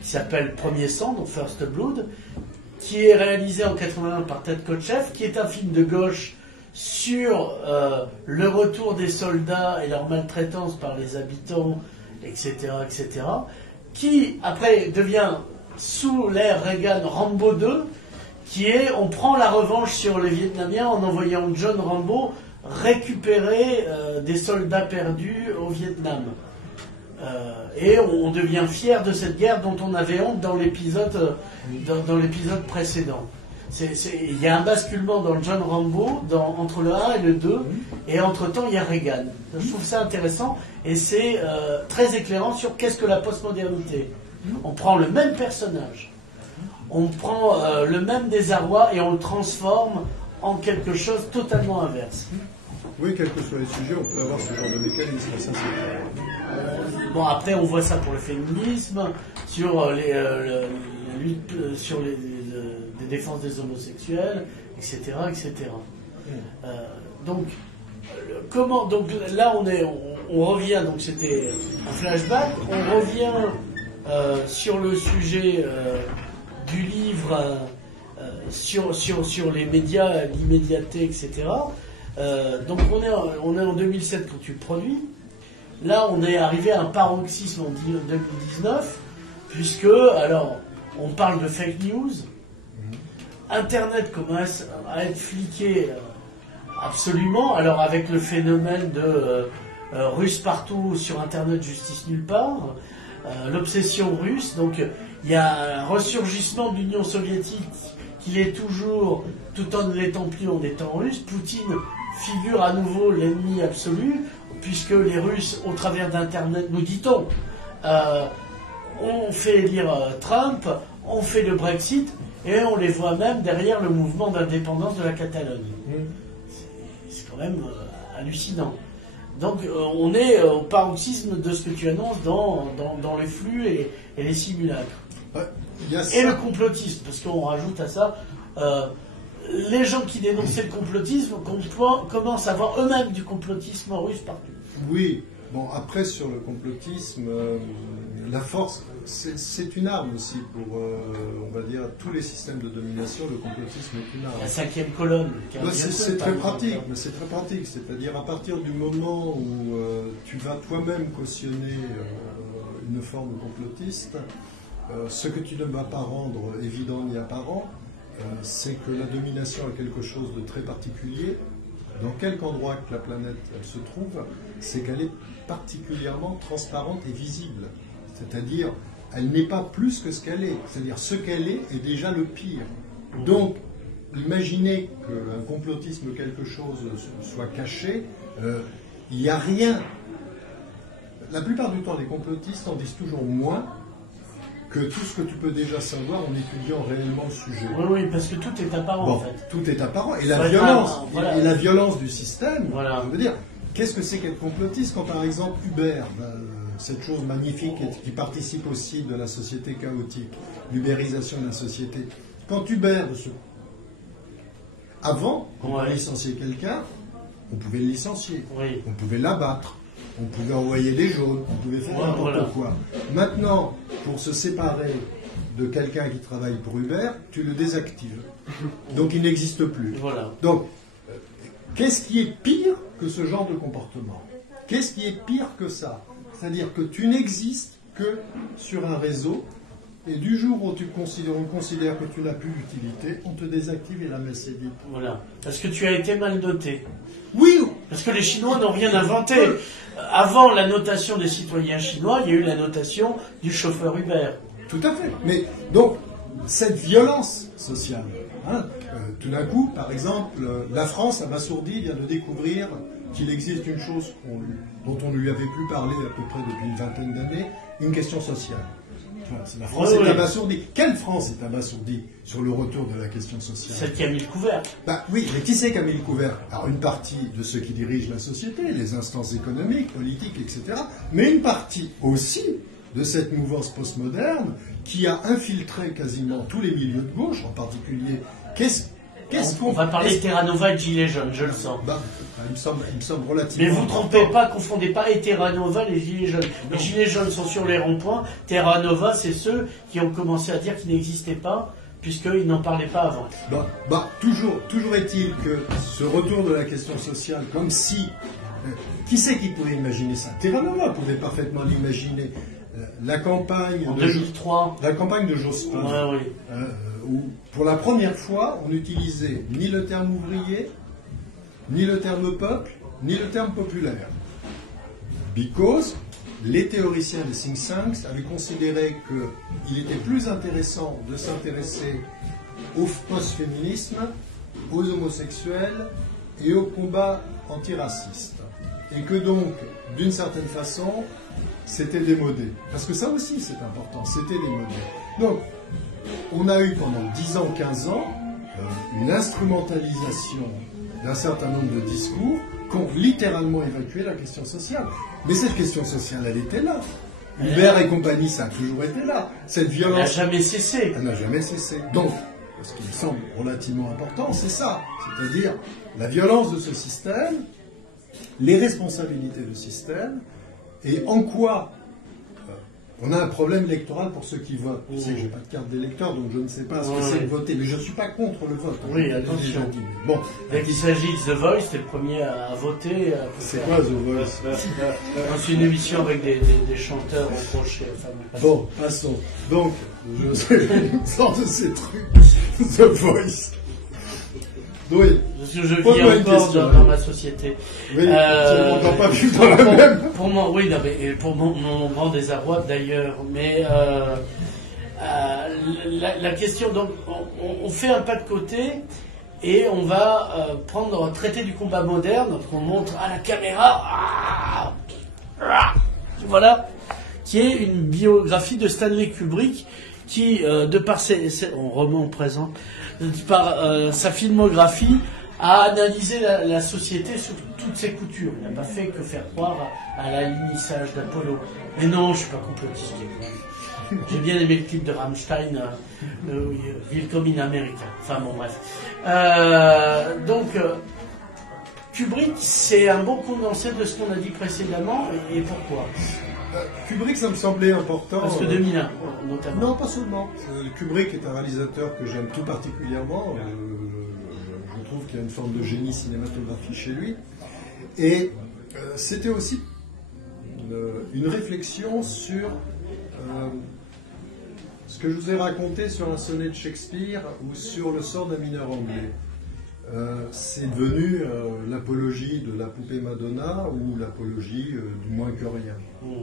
qui s'appelle Premier Sang, donc First Blood, qui est réalisé en 81 par Ted Kotcheff, qui est un film de gauche sur le retour des soldats et leur maltraitance par les habitants, etc., etc., qui après devient, sous l'ère Reagan, Rambo 2, qui est on prend la revanche sur les Vietnamiens en envoyant John Rambo récupérer des soldats perdus au Vietnam. Et on devient fier de cette guerre dont on avait honte dans l'épisode précédent. Il y a un basculement dans le John Rambo entre le 1 et le 2, et entre-temps il y a Reagan. Je trouve ça intéressant, et c'est très éclairant sur qu'est-ce que la postmodernité. On prend le même personnage, on prend le même désarroi, et on le transforme en quelque chose totalement inverse. Oui, quels que soient les sujets, on peut avoir ce genre de mécanisme, ça c'est bon, après on voit ça pour le féminisme, sur les luttes, sur les défenses des homosexuels, etc., etc. Donc là on revient, donc c'était un flashback, on revient sur le sujet du livre, sur les médias, l'immédiateté, etc. Donc on est en 2007 quand tu le produis. Là on est arrivé à un paroxysme en 2019, puisque alors on parle de fake news. Internet commence à être fliqué absolument. Alors avec le phénomène de Russes partout sur Internet, justice nulle part, l'obsession russe. Donc il y a un ressurgissement de l'Union soviétique qui l'est toujours, tout en ne l'étant plus en étant russe. Poutine figure à nouveau l'ennemi absolu, puisque les Russes, au travers d'Internet, nous dit-on, on fait élire Trump, on fait le Brexit, et on les voit même derrière le mouvement d'indépendance de la Catalogne. C'est quand même hallucinant. Donc on est au paroxysme de ce que tu annonces dans les flux et les simulacres. Et le complotisme, parce qu'on rajoute à ça, les gens qui dénonçaient le complotisme commencent à voir eux-mêmes du complotisme russe partout. Oui, bon, après sur le complotisme, la force, c'est une arme aussi pour, on va dire, tous les systèmes de domination. Le complotisme est une arme. La cinquième colonne. C'est très pratique, mais c'est très pratique. C'est-à-dire à partir du moment où tu vas toi-même cautionner une forme complotiste, ce que tu ne vas pas rendre évident ni apparent, c'est que la domination a quelque chose de très particulier. Dans quelque endroit que la planète elle se trouve, c'est qu'elle est particulièrement transparente et visible. C'est-à-dire, elle n'est pas plus que ce qu'elle est. C'est-à-dire, ce qu'elle est déjà le pire. Donc, imaginez qu'un complotisme quelque chose soit caché, il n'y a rien. La plupart du temps, les complotistes en disent toujours moins que tout ce que tu peux déjà savoir en étudiant réellement le sujet. Oui, parce que tout est apparent, bon, en fait. Tout est apparent. Et la violence, et la violence du système, je veux dire, qu'est-ce que c'est qu'être complotiste quand, par exemple, Uber, cette chose magnifique qui participe aussi de la société chaotique, l'ubérisation de la société, quand Uber, avant, on licencier quelqu'un, on pouvait le licencier, on pouvait l'abattre, on pouvait envoyer des jaunes, on pouvait faire n'importe quoi. Maintenant, pour se séparer de quelqu'un qui travaille pour Uber, tu le désactives. Donc il n'existe plus. Donc, qu'est-ce qui est pire que ce genre de comportement? Qu'est-ce qui est pire que ça? C'est-à-dire que tu n'existes que sur un réseau, et du jour où on considère que tu n'as plus d'utilité, on te désactive et la messe est dite. Voilà. Parce que tu as été mal noté. Oui. Parce que les Chinois n'ont rien inventé. Avant la notation des citoyens chinois, il y a eu la notation du chauffeur Uber. Tout à fait. Mais donc, cette violence sociale, tout d'un coup, par exemple, la France, abasourdie, vient de découvrir qu'il existe une chose dont on ne lui avait plus parlé à peu près depuis une vingtaine d'années, une question sociale. La France est abasourdie. Quelle France est abasourdie sur le retour de la question sociale? Celle qui a mis le couvercle. Oui, mais qui c'est qui a mis le couvercle? Alors une partie de ceux qui dirigent la société, les instances économiques, politiques, etc. Mais une partie aussi de cette mouvance postmoderne qui a infiltré quasiment tous les milieux de gauche, en particulier. On va parler de Terra Nova et de Gilets jaunes, je le sens. Il me semble relativement. Mais vous ne trompez pas, confondez pas et Terra Nova et les Gilets jaunes. Les Gilets jaunes sont sur les ronds-points. Terra Nova, c'est ceux qui ont commencé à dire qu'ils n'existaient pas, puisqu'ils n'en parlaient pas avant. Toujours est-il que ce retour de la question sociale, comme si. Qui c'est qui pouvait imaginer ça? Terra Nova pouvait parfaitement l'imaginer. La campagne en 2003. La campagne de Jospin. où pour la première fois, on n'utilisait ni le terme ouvrier, ni le terme peuple, ni le terme populaire. Because les théoriciens des think tanks avaient considéré qu'il était plus intéressant de s'intéresser au post-féminisme, aux homosexuels et au combat antiraciste. Et que donc, d'une certaine façon, c'était démodé. Parce que ça aussi, c'est important, c'était démodé. Donc, on a eu pendant 10 ans, 15 ans, une instrumentalisation d'un certain nombre de discours qui ont littéralement évacué la question sociale. Mais cette question sociale, elle était là. Hubert et compagnie, ça a toujours été là. Cette violence... Elle n'a jamais cessé. Elle n'a jamais cessé. Donc, ce qui me semble relativement important, c'est ça. C'est-à-dire la violence de ce système, les responsabilités du système, et en quoi on a un problème électoral pour ceux qui votent. Je sais que je n'ai pas de carte d'électeur, donc je ne sais pas ce que c'est de voter, mais je ne suis pas contre le vote. Oui, attention. Bon. Dès qu'il s'agit de The Voice, t'es le premier à voter. C'est quoi The Voice? C'est une émission avec des chanteurs en crochet. Bon, passons. Donc, je sais une sorte de ces trucs. The Voice. Oui. Parce que je vis encore dans ma société. Oui, on n'a pas vu dans la même. Pour mon grand désarroi d'ailleurs. Mais la question, donc, on fait un pas de côté et on va traiter du combat moderne. Donc on montre à la caméra, voilà, qui est une biographie de Stanley Kubrick qui, de par on remet au présent, par sa filmographie, a analysé la société sous toutes ses coutures. Il n'a pas fait que faire croire à l'alunissage d'Apollo. Mais non, je suis pas complotiste. J'ai bien aimé le clip de Rammstein, Willkommen in America. Enfin bon, bref. Kubrick, c'est un bon condensé de ce qu'on a dit précédemment, et pourquoi? Kubrick, ça me semblait important. Parce que 2001, notamment. Non, pas seulement. Kubrick est un réalisateur que j'aime tout particulièrement. Je trouve qu'il y a une forme de génie cinématographique chez lui. Et c'était aussi une réflexion sur ce que je vous ai raconté sur un sonnet de Shakespeare ou sur le sort d'un mineur anglais. C'est devenu l'apologie de la poupée Madonna ou l'apologie du moins que rien.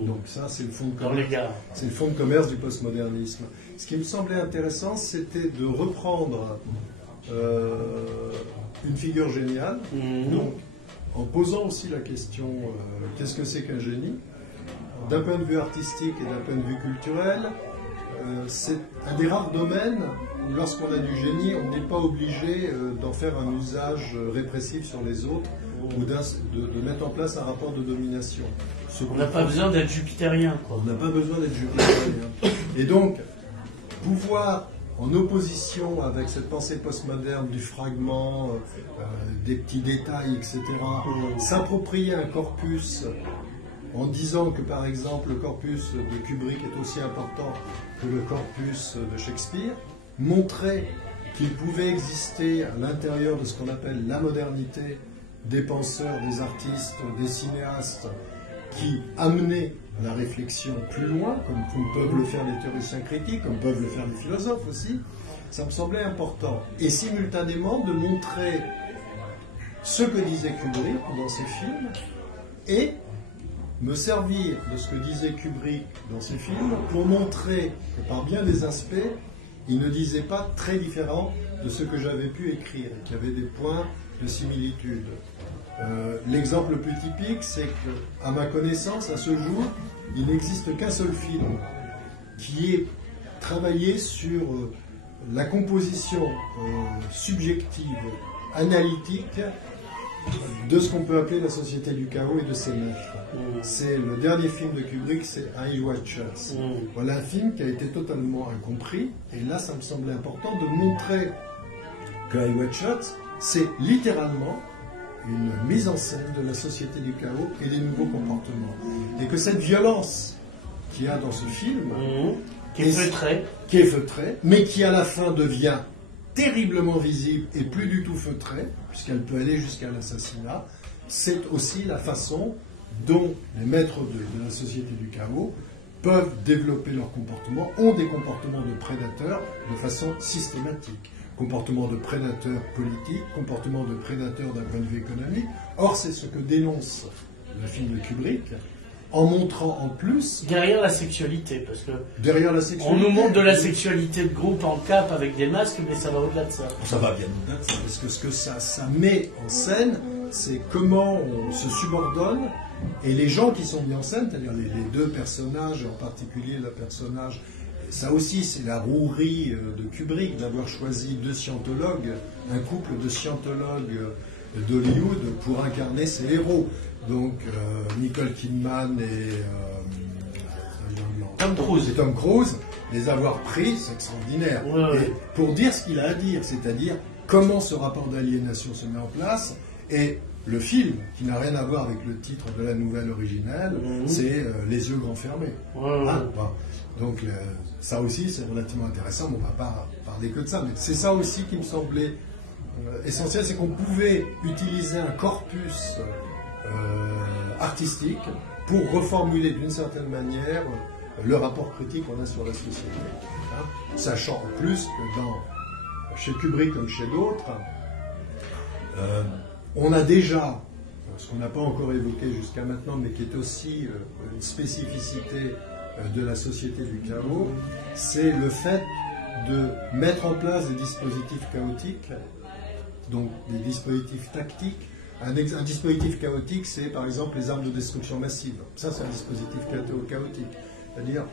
Donc ça, c'est le fond de commerce. C'est le fond de commerce du postmodernisme. Ce qui me semblait intéressant, c'était de reprendre une figure géniale, donc en posant aussi la question qu'est-ce que c'est qu'un génie? D'un point de vue artistique et d'un point de vue culturel, c'est un des rares domaines où lorsqu'on a du génie, on n'est pas obligé d'en faire un usage répressif sur les autres ou de mettre en place un rapport de domination. On n'a pas besoin d'être jupitérien, quoi. On n'a pas besoin d'être jupitérien. Et donc, pouvoir, en opposition avec cette pensée postmoderne du fragment, des petits détails, etc., s'approprier un corpus en disant que, par exemple, le corpus de Kubrick est aussi important que le corpus de Shakespeare, montrer qu'il pouvait exister à l'intérieur de ce qu'on appelle la modernité des penseurs, des artistes, des cinéastes qui amenaient la réflexion plus loin, comme peuvent le faire les théoriciens critiques, comme peuvent le faire les philosophes aussi, ça me semblait important. Et simultanément de montrer ce que disait Kubrick dans ses films et me servir de ce que disait Kubrick dans ses films pour montrer que par bien des aspects, il ne disait pas très différent de ce que j'avais pu écrire, et qu'il y avait des points de similitude. L'exemple le plus typique, c'est qu'à ma connaissance, à ce jour, il n'existe qu'un seul film qui ait travaillé sur la composition subjective, analytique, de ce qu'on peut appeler la société du chaos et de ses maîtres. C'est le dernier film de Kubrick, c'est Eyes Wide Shut. Voilà un film qui a été totalement incompris, et là ça me semblait important de montrer que Eyes Wide Shut, c'est littéralement une mise en scène de la société du chaos et des nouveaux comportements. Et que cette violence qu'il y a dans ce film, qui est feutrée, mais qui à la fin devient terriblement visible et plus du tout feutrée, puisqu'elle peut aller jusqu'à l'assassinat, c'est aussi la façon dont les maîtres de la société du chaos peuvent développer leur comportement, ont des comportements de prédateurs de façon systématique. Comportement de prédateur politique, comportement de prédateur d'un point de vue économique. Or, c'est ce que dénonce le film de Kubrick, en montrant en plus... Derrière la sexualité, parce que... Derrière la sexualité... On nous montre de la sexualité de groupe en cape avec des masques, mais ça va au-delà de ça. Ça va bien au-delà de ça, parce que ce que ça met en scène, c'est comment on se subordonne, et les gens qui sont mis en scène, c'est-à-dire les deux personnages, en particulier le personnage... Ça aussi, c'est la rouerie de Kubrick d'avoir choisi deux scientologues, un couple de scientologues d'Hollywood pour incarner ses héros. Donc, Nicole Kidman et Tom Cruise, les avoir pris, c'est extraordinaire. Ouais. Et pour dire ce qu'il a à dire, c'est-à-dire comment ce rapport d'aliénation se met en place, et le film, qui n'a rien à voir avec le titre de la nouvelle originelle, c'est Les yeux grands fermés. Donc ça aussi c'est relativement intéressant, mais on ne va pas parler que de ça, mais c'est ça aussi qui me semblait essentiel, c'est qu'on pouvait utiliser un corpus artistique pour reformuler d'une certaine manière le rapport critique qu'on a sur la société. Sachant en plus que chez Kubrick comme chez d'autres, on a déjà, ce qu'on n'a pas encore évoqué jusqu'à maintenant, mais qui est aussi une spécificité de la société du chaos, c'est le fait de mettre en place des dispositifs chaotiques, donc des dispositifs tactiques. Un dispositif chaotique, c'est par exemple les armes de destruction massive. Ça, c'est un dispositif chaotique. C'est-à-dire,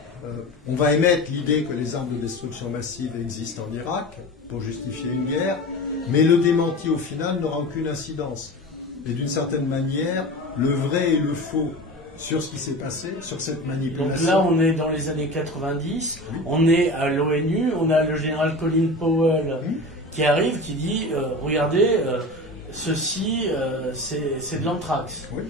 on va émettre l'idée que les armes de destruction massive existent en Irak pour justifier une guerre, mais le démenti au final n'aura aucune incidence. Et d'une certaine manière, le vrai et le faux sur ce qui s'est passé, sur cette manipulation. Donc là, on est dans les années 90, on est à l'ONU, on a le général Colin Powell qui arrive, qui dit regardez, ceci, c'est de l'anthrax. Oui.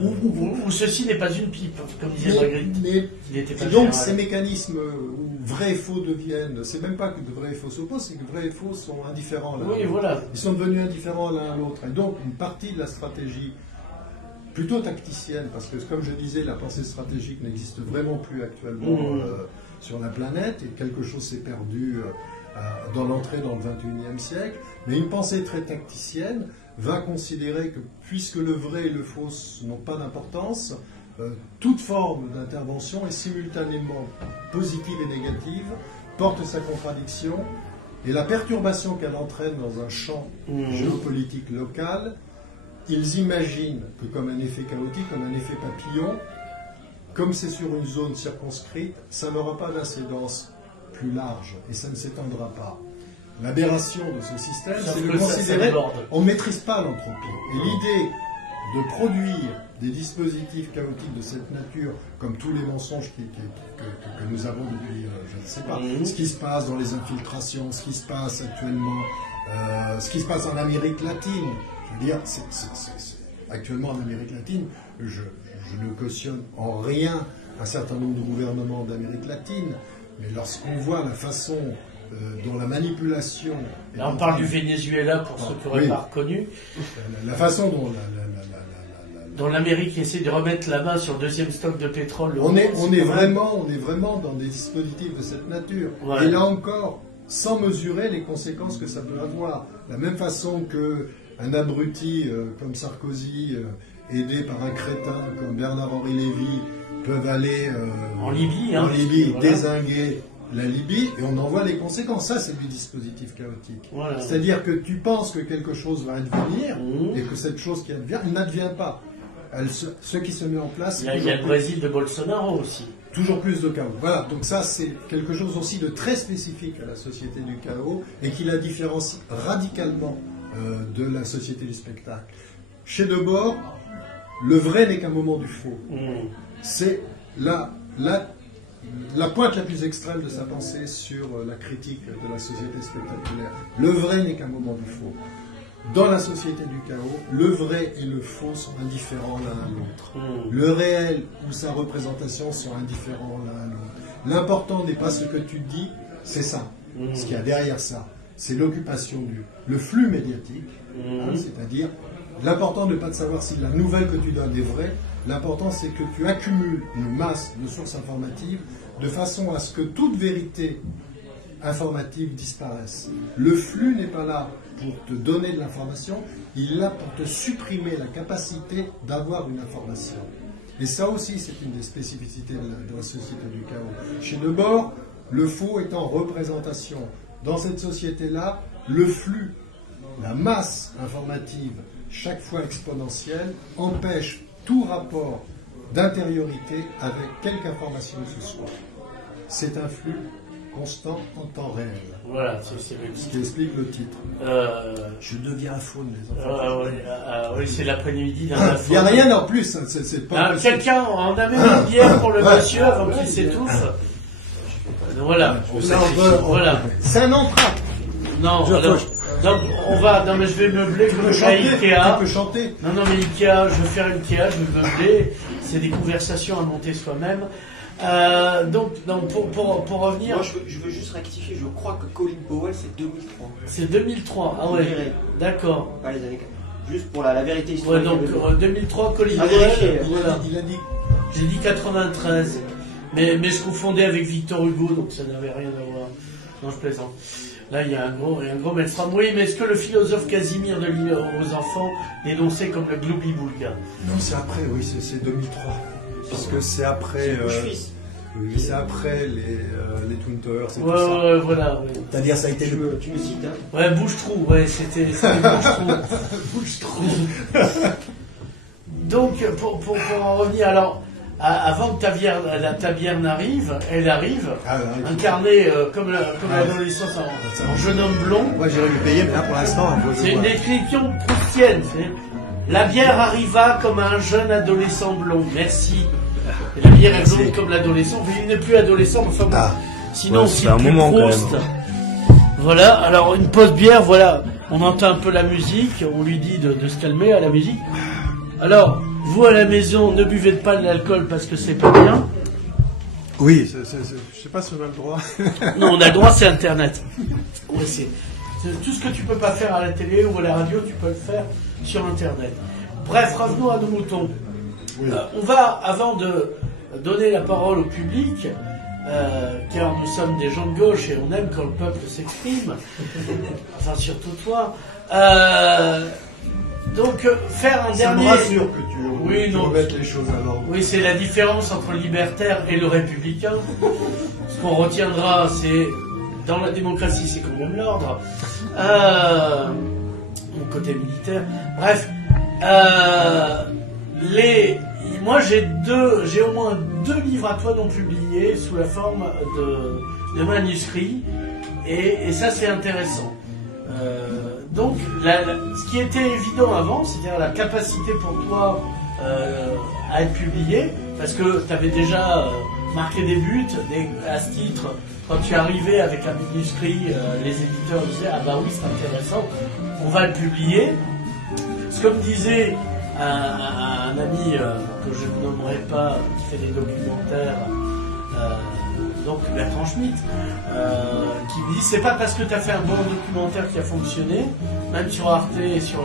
Ou ceci n'est pas une pipe, comme disait Magritte. Et donc ces mécanismes où vrai et faux deviennent, c'est même pas que de vrai et faux s'opposent, c'est que vrai et faux sont indifférents l'un à l'autre. Voilà. Ils sont devenus indifférents l'un à l'autre. Et donc une partie de la stratégie plutôt tacticienne, parce que comme je disais, la pensée stratégique n'existe vraiment plus actuellement sur la planète, et quelque chose s'est perdu dans l'entrée dans le XXIe siècle, mais une pensée très tacticienne va considérer que, puisque le vrai et le faux n'ont pas d'importance, toute forme d'intervention est simultanément positive et négative, porte sa contradiction, et la perturbation qu'elle entraîne dans un champ géopolitique local, ils imaginent que comme un effet chaotique, comme un effet papillon, comme c'est sur une zone circonscrite, ça n'aura pas d'incidence plus large, et ça ne s'étendra pas. L'aberration de ce système, c'est de considérer qu'on ne maîtrise pas l'entropie. Et l'idée de produire des dispositifs chaotiques de cette nature, comme tous les mensonges que nous avons depuis, je ne sais pas, ce qui se passe dans les infiltrations, ce qui se passe actuellement, ce qui se passe en Amérique latine. Je veux dire, actuellement en Amérique latine, je ne cautionne en rien un certain nombre de gouvernements d'Amérique latine, mais lorsqu'on voit la façon dont la manipulation... Là, on parle du Venezuela pour ceux qui n'auraient pas reconnu. La façon dont l'Amérique essaie de remettre la main sur le deuxième stock de pétrole. On est vraiment dans des dispositifs de cette nature. Ouais. Et là encore, sans mesurer les conséquences que ça peut avoir. De la même façon qu'un abruti comme Sarkozy, aidé par un crétin comme Bernard-Henri Lévy, peuvent aller en Libye, dézinguer la Libye, et on en voit les conséquences. Ça, c'est du dispositif chaotique. Voilà. C'est-à-dire que tu penses que quelque chose va advenir, et que cette chose qui advient n'advient pas. Ce qui se met en place... Il y a le Brésil de Bolsonaro aussi. Toujours plus de chaos. Voilà, donc ça, c'est quelque chose aussi de très spécifique à la société du chaos, et qui la différencie radicalement de la société du spectacle. Chez Debord, le vrai n'est qu'un moment du faux. C'est la pointe la plus extrême de sa pensée sur la critique de la société spectaculaire. Le vrai n'est qu'un moment du faux. Dans la société du chaos, le vrai et le faux sont indifférents l'un à l'autre. Le réel ou sa représentation sont indifférents l'un à l'autre. L'important n'est pas ce que tu dis, c'est ça. Ce qu'il y a derrière ça, c'est l'occupation le flux médiatique, c'est-à-dire L'important n'est pas de savoir si la nouvelle que tu donnes est vraie. L'important, c'est que tu accumules une masse de sources informatives de façon à ce que toute vérité informative disparaisse. Le flux n'est pas là pour te donner de l'information, il est là pour te supprimer la capacité d'avoir une information. Et ça aussi, c'est une des spécificités de la société du chaos. Chez Debord, le faux est en représentation. Dans cette société-là, le flux, la masse informative, chaque fois exponentielle, empêche tout rapport d'intériorité avec quelque information que ce soit. C'est un flux constant en temps réel. Voilà, c'est ce qui explique le titre. Je deviens un faune, les enfants. Oui, c'est l'après-midi d'un faune. Il n'y a rien en plus. C'est pas quelqu'un en a mis une bière pour le monsieur avant qu'il s'étouffe. Voilà. Voilà. C'est un entracte. Non, donc on va. Non mais je vais meubler comme Ikea. Tu peux chanter. Non mais Ikea, je vais faire Ikea, je vais meubler. C'est des conversations à monter soi-même. Donc pour revenir. Moi je veux juste rectifier, je crois que Colin Powell c'est 2003. C'est 2003, ah ouais. D'accord. Pas les années 40. Juste pour la vérité historique. Ouais, donc 2003, Colin Powell. Voilà. Il a dit. J'ai dit 93. Mais je confondais avec Victor Hugo, donc ça n'avait rien à voir. Non, je plaisante. Là, il y a un gros maelstrom. Oui, mais est-ce que le philosophe Casimir de l'île aux enfants dénonçait comme le Gloubi-Boulga? Non, c'est après, oui, c'est 2003. Parce que c'est après. Oui, c'est après les Twin Towers, c'est tout ça. Ouais, voilà. Ouais. C'est-à-dire, ça a été le. Tu me cites, hein? Ouais, Bouche-Trou, ouais, c'était Bouche-Trou. Bouche-Trou. Donc, pour en revenir, alors. Avant que la Tabierne arrive, elle arrive, incarnée comme l'adolescence en jeune homme blond. Moi j'irais lui payer, mais là pour l'instant, c'est une description proustienne. La bière arriva comme un jeune adolescent blond. Merci. Et la bière est blonde comme l'adolescent. Il n'est plus adolescent, enfin bon. Sinon, c'est un moment Proust. Quand même. Voilà, alors une pause bière, voilà. On entend un peu la musique, on lui dit de se calmer à la musique. Alors, vous à la maison, ne buvez pas de l'alcool parce que c'est pas bien. Oui, je sais pas si on a le droit. Non, on a le droit, c'est Internet. Ouais, c'est tout ce que tu peux pas faire à la télé ou à la radio, tu peux le faire sur Internet. Bref, revenons à nos moutons. Oui. On va, avant de donner la parole au public, car nous sommes des gens de gauche et on aime quand le peuple s'exprime, enfin surtout toi, donc faire un dernier... Ça me rassure que tu remettes les choses à l'ordre. Oui, c'est la différence entre le libertaire et le républicain. Ce qu'on retiendra, c'est dans la démocratie, c'est quand même l'ordre. Mon côté militaire. Bref, moi j'ai au moins 2 livres à toi non publiés sous la forme de manuscrits, et ça c'est intéressant. Donc, ce qui était évident avant, c'est-à-dire la capacité pour toi à être publié, parce que tu avais déjà marqué des buts, à ce titre, quand tu arrivais avec un manuscrit, les éditeurs disaient « Ah bah oui, c'est intéressant, on va le publier ». Comme disait un ami que je ne nommerai pas, qui fait des documentaires, donc Bertrand Schmitt, qui me dit c'est pas parce que tu as fait un bon documentaire qui a fonctionné, même sur Arte et sur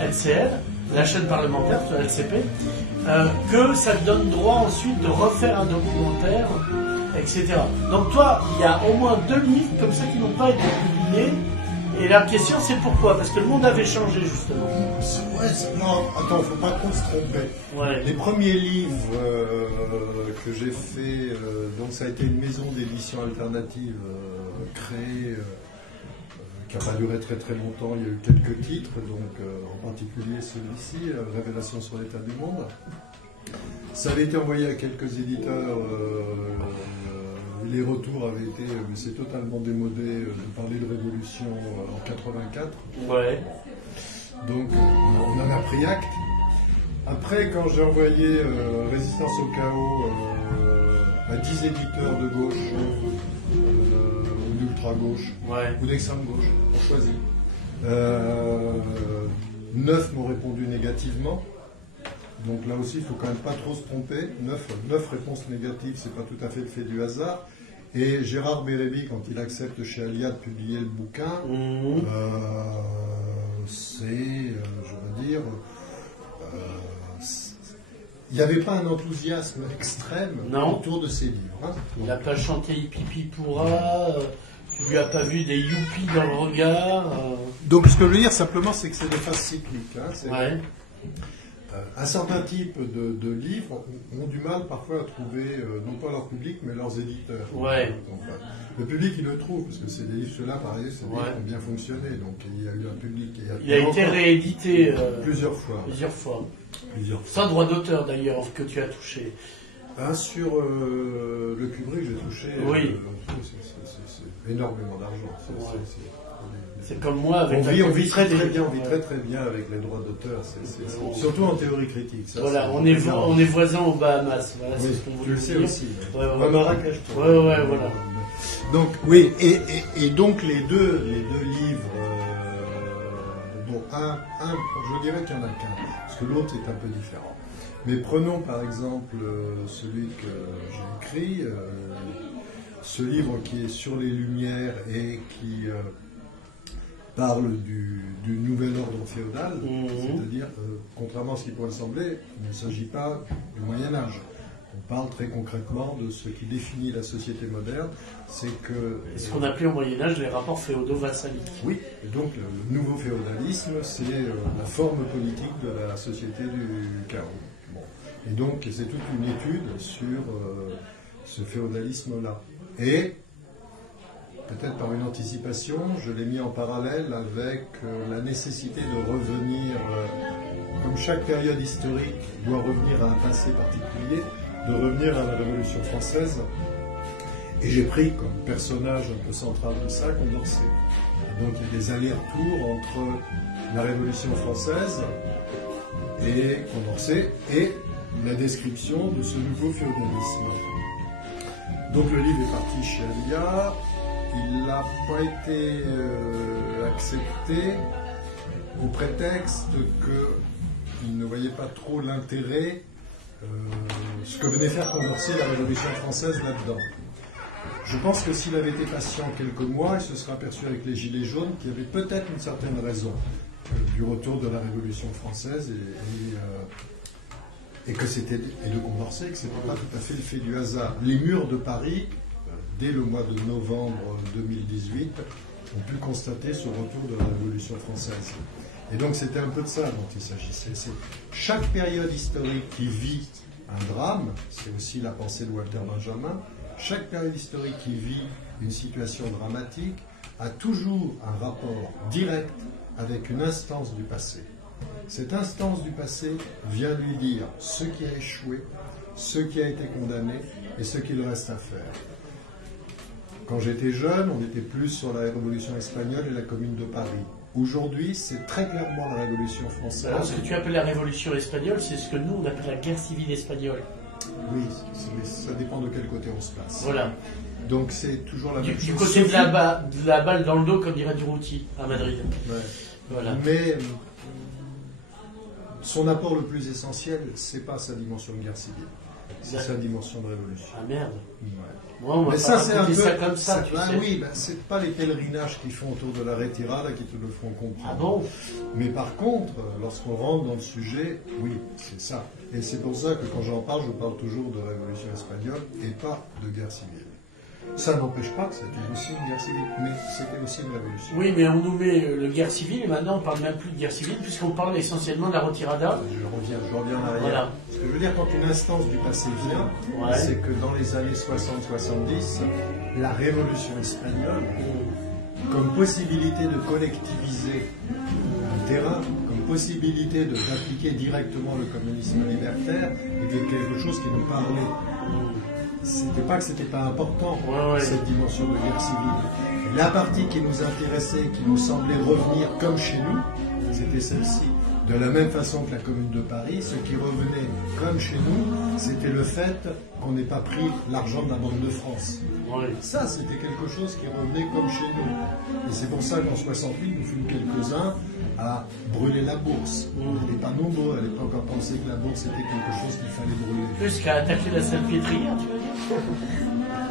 LCL, la chaîne parlementaire, sur LCP, que ça te donne droit ensuite de refaire un documentaire, etc. Donc toi, il y a au moins 2 livres comme ça qui n'ont pas été publiés. Et la question c'est pourquoi? Parce que le monde avait changé justement. Ouais, non, attends, faut pas trop se tromper. Ouais. Les premiers livres que j'ai fait, donc ça a été une maison d'édition alternative créée, qui n'a pas duré très très longtemps. Il y a eu quelques titres, donc en particulier celui-ci, Révélation sur l'état du monde. Ça avait été envoyé à quelques éditeurs. Les retours avaient été, c'est totalement démodé de parler de révolution en 84. Ouais. Donc on en a pris acte. Après, quand j'ai envoyé Résistance au chaos à 10 éditeurs de gauche ou d'ultra-gauche, ou d'extrême-gauche, on choisit. 9 m'ont répondu négativement. Donc là aussi, il ne faut quand même pas trop se tromper. 9 réponses négatives, c'est pas tout à fait le fait du hasard. Et Gérard Bérébi, quand il accepte chez Aliade de publier le bouquin, c'est, je dire, il n'y avait pas un enthousiasme extrême autour de ces livres. Hein. Il n'a pas chanté Hippie Pourra, tu lui as pas vu des youpies dans le regard. Donc ce que je veux dire simplement, c'est que c'est des phases cycliques. Hein. Ouais. Un certain type de livres ont du mal parfois à trouver, non pas leur public, mais leurs éditeurs. Ouais. Donc, le public, il le trouve, parce que c'est des livres, ceux-là, pareil, c'est des livres qui ont bien fonctionné. Donc il y a eu un public. Il a été réédité plusieurs fois. Plusieurs fois. Plusieurs fois. Sans droit d'auteur d'ailleurs, que tu as touché. Sur le Kubrick, j'ai touché c'est énormément d'argent. C'est comme moi avec on vit très bien avec les droits d'auteur, surtout en théorie critique. Ça, voilà, on est voisins aux Bahamas. Voilà, c'est ce qu'on voulait dire. Tu le sais aussi. Ouais. Marrakech. Voilà. Donc oui, et donc les deux livres, dont un, je dirais qu'il y en a qu'un, parce que l'autre est un peu différent. Mais prenons par exemple celui que j'ai écrit, ce livre qui est sur les Lumières et qui parle du nouvel ordre féodal, c'est-à-dire, contrairement à ce qui pourrait sembler, il ne s'agit pas du Moyen-Âge. On parle très concrètement de ce qui définit la société moderne, c'est que... ce qu'on appelait au Moyen-Âge les rapports féodaux-vassaliques. Oui, et donc le nouveau féodalisme, c'est la forme politique de la société du chaos. Bon. Et donc, c'est toute une étude sur ce féodalisme-là. Et... peut-être par une anticipation, je l'ai mis en parallèle avec la nécessité de revenir, comme chaque période historique doit revenir à un passé particulier, de revenir à la Révolution française. Et j'ai pris comme personnage un peu central de ça Condorcet. Et donc il y a des allers-retours entre la Révolution française et Condorcet et la description de ce nouveau féodalisme. Donc le livre est parti chez Alia. Il n'a pas été accepté au prétexte qu'il ne voyait pas trop l'intérêt, ce que venait faire Condorcet, la Révolution française, là-dedans. Je pense que s'il avait été patient quelques mois, il se serait aperçu avec les Gilets jaunes qu'il y avait peut-être une certaine raison du retour de la Révolution française et que c'était, et de Condorcet, que ce n'était pas tout à fait le fait du hasard. Les murs de Paris, dès le mois de novembre 2018, ont pu constater ce retour de la Révolution française. Et donc c'était un peu de ça dont il s'agissait. C'est chaque période historique qui vit un drame, c'est aussi la pensée de Walter Benjamin, chaque période historique qui vit une situation dramatique a toujours un rapport direct avec une instance du passé. Cette instance du passé vient lui dire ce qui a échoué, ce qui a été condamné et ce qu'il reste à faire. Quand j'étais jeune, on était plus sur la Révolution espagnole et la Commune de Paris. Aujourd'hui, c'est très clairement la Révolution française. Alors, ce que tu appelles la Révolution espagnole, c'est ce que nous, on appelle la guerre civile espagnole. Oui, ça dépend de quel côté on se place. Voilà. Donc c'est toujours la même chose. Du côté de la balle dans le dos, comme dirait Durruti, à Madrid. Ouais. Voilà. Mais son apport le plus essentiel, c'est pas sa dimension de guerre civile. C'est sa dimension de révolution. Ah merde. Ouais. Moi, on va mais ça, c'est un peu ça comme ça, tu sais. Oui, c'est pas les pèlerinages qui font autour de la retirada qui te le font comprendre. Ah bon? Mais par contre, lorsqu'on rentre dans le sujet, oui, c'est ça. Et c'est pour ça que quand j'en parle, je parle toujours de révolution espagnole et pas de guerre civile. Ça n'empêche pas que c'était aussi une guerre civile, mais c'était aussi une révolution. Oui, mais on nous met le guerre civile et maintenant on parle même plus de guerre civile puisqu'on parle essentiellement de la retirada. Je reviens en arrière. Voilà. Ce que je veux dire, quand une instance du passé vient, c'est que dans les années 60-70, la révolution espagnole, comme possibilité de collectiviser un terrain, comme possibilité d'appliquer directement le communisme libertaire, était quelque chose qui nous parlait. C'était pas que c'était pas important, cette dimension de guerre civile. La partie qui nous intéressait, qui nous semblait revenir comme chez nous, c'était celle-ci. De la même façon que la Commune de Paris, ce qui revenait comme chez nous, c'était le fait qu'on n'ait pas pris l'argent de la Banque de France. Ça, c'était quelque chose qui revenait comme chez nous. Et c'est pour ça qu'en 68, nous fûmes quelques-uns à brûler la bourse. On n'était pas nombreux à l'époque à penser que la bourse était quelque chose qu'il fallait brûler. Plus qu'à attaquer la Salpêtrière, tu veux dire?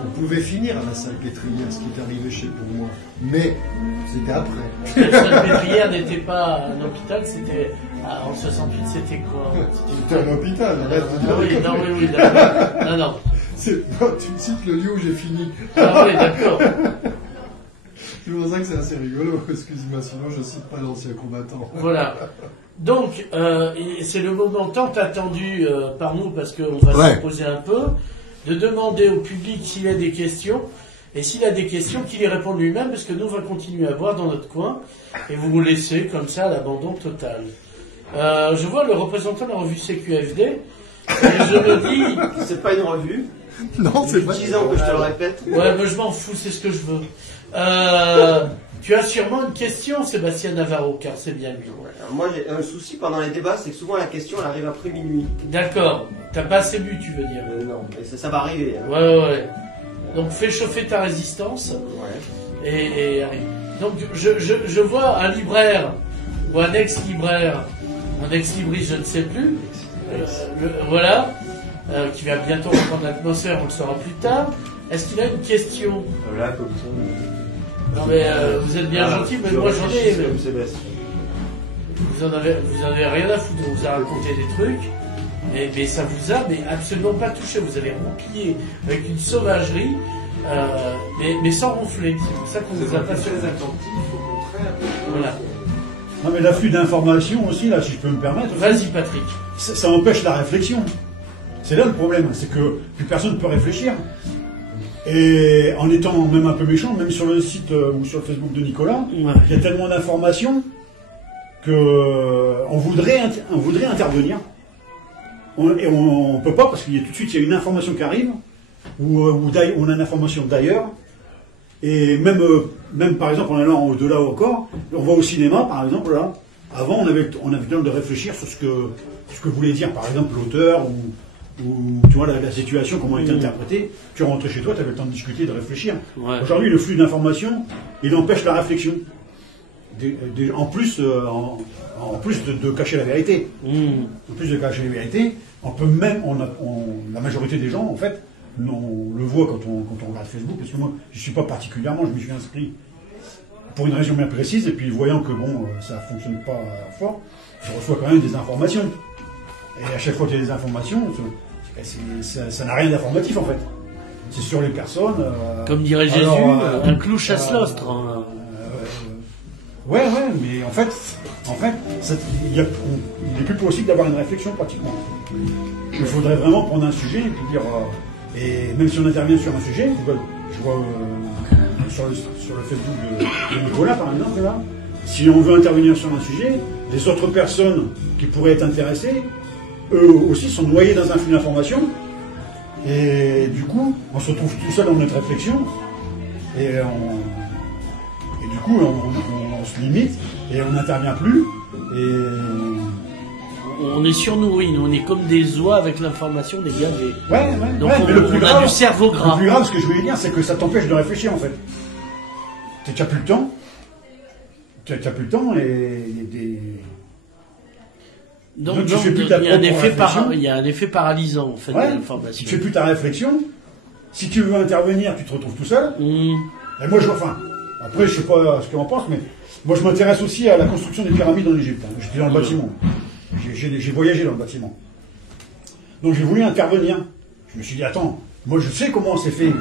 On pouvait finir à la Salpêtrière, ce qui est arrivé chez pour moi. Mais c'était après. La Salpêtrière n'était pas un hôpital, c'était Ah, en 68, c'était quoi? C'était un hôpital. Arrête de dire Ah oui, des non, conneries. oui, d'accord. Non, non. Non, tu me cites le lieu où j'ai fini. Ah oui, d'accord. C'est pour ça que c'est assez rigolo. Excuse-moi, sinon je cite pas d'anciens combattants. Voilà. Donc, c'est le moment tant attendu par nous, parce qu'on va se poser un peu, de demander au public s'il a des questions, et s'il a des questions, qu'il y réponde lui-même, parce que nous, on va continuer à boire dans notre coin, et vous vous laissez comme ça à l'abandon total. Je vois le représentant de la revue CQFD, et je me dis... C'est pas une revue. Non, c'est pas. 10 ans que je te le répète. Ouais, moi je m'en fous, c'est ce que je veux. Tu as sûrement une question, Sébastien Navarro, car c'est bien lui. Alors moi j'ai un souci pendant les débats, c'est que souvent la question elle arrive après minuit. D'accord. T'as pas assez bu, tu veux dire. Non, et ça va arriver. Hein. Ouais. Donc fais chauffer ta résistance Ouais. et arrive. Donc je vois un libraire ou un ex-libraire, un ex-libriste, je ne sais plus. Voilà. Qui va bientôt reprendre l'atmosphère, on le saura plus tard. Est-ce qu'il a une question? Là, comme ça. Non mais vous êtes bien gentil, mais moi j'en ai. Comme Sébastien. Vous en avez rien à foutre, on vous a raconté des trucs, mais ça vous a absolument pas touché. Vous avez roupillé avec une sauvagerie, mais sans ronfler. C'est pour ça qu'on vous a pas fait. Très attentif, au contraire. Voilà. Non mais l'afflux d'informations aussi, là, si je peux me permettre, Vas-y Patrick. ça empêche la réflexion. C'est là le problème, c'est que plus personne ne peut réfléchir. Et en étant même un peu méchant, même sur le site ou sur le Facebook de Nicolas, Ouais. il y a tellement d'informations que on voudrait intervenir. Et on peut pas parce qu'il y a tout de suite il y a une information qui arrive ou on a une information d'ailleurs. Et même par exemple en allant au-delà encore, on va au cinéma par exemple là. Avant on avait le temps de réfléchir sur ce que voulait dire par exemple l'auteur ou tu vois la situation, comment elle était interprétée. Tu rentrais chez toi, tu avais le temps de discuter, de réfléchir. Ouais. Aujourd'hui, le flux d'informations, il empêche la réflexion. En plus de cacher la vérité. En plus de cacher la vérité, on peut même, la majorité des gens, en fait, on le voit quand on regarde Facebook, parce que moi, je ne suis pas particulièrement, je me suis inscrit pour une raison bien précise, et puis voyant que bon, ça ne fonctionne pas fort, je reçois quand même des informations. Et à chaque fois qu'il y a des informations, ça n'a rien d'informatif en fait. C'est sur les personnes. Comme dirait Jésus, un clou chasse l'ostre. Ouais, mais en fait, il est plus possible d'avoir une réflexion pratiquement. Il faudrait vraiment prendre un sujet et puis dire. Et même si on intervient sur un sujet, je vois sur le Facebook de Nicolas par exemple là, si on veut intervenir sur un sujet, les autres personnes qui pourraient être intéressées, eux aussi sont noyés dans un flux d'informations, et du coup, on se retrouve tout seul dans notre réflexion, et du coup, on se limite, et on n'intervient plus, et... On est surnourris, nous, on est comme des oies avec l'information dégagée. Ouais, Donc mais le plus on grave, a du cerveau gras. Le plus grave, ce que je voulais dire, c'est que ça t'empêche de réfléchir, en fait. Tu n'as plus le temps, Donc tu fais plus ta il y a un propre effet réflexion. il y a un effet paralysant en fait de Tu l'information. ne fais plus ta réflexion. Si tu veux intervenir, tu te retrouves tout seul. Et moi, après, je sais pas ce qu'on en pense, mais moi, je m'intéresse aussi à la construction des pyramides en Égypte. J'étais dans le bâtiment. J'ai voyagé dans le bâtiment. Donc, j'ai voulu intervenir. Je me suis dit, attends, moi, je sais comment c'est fait.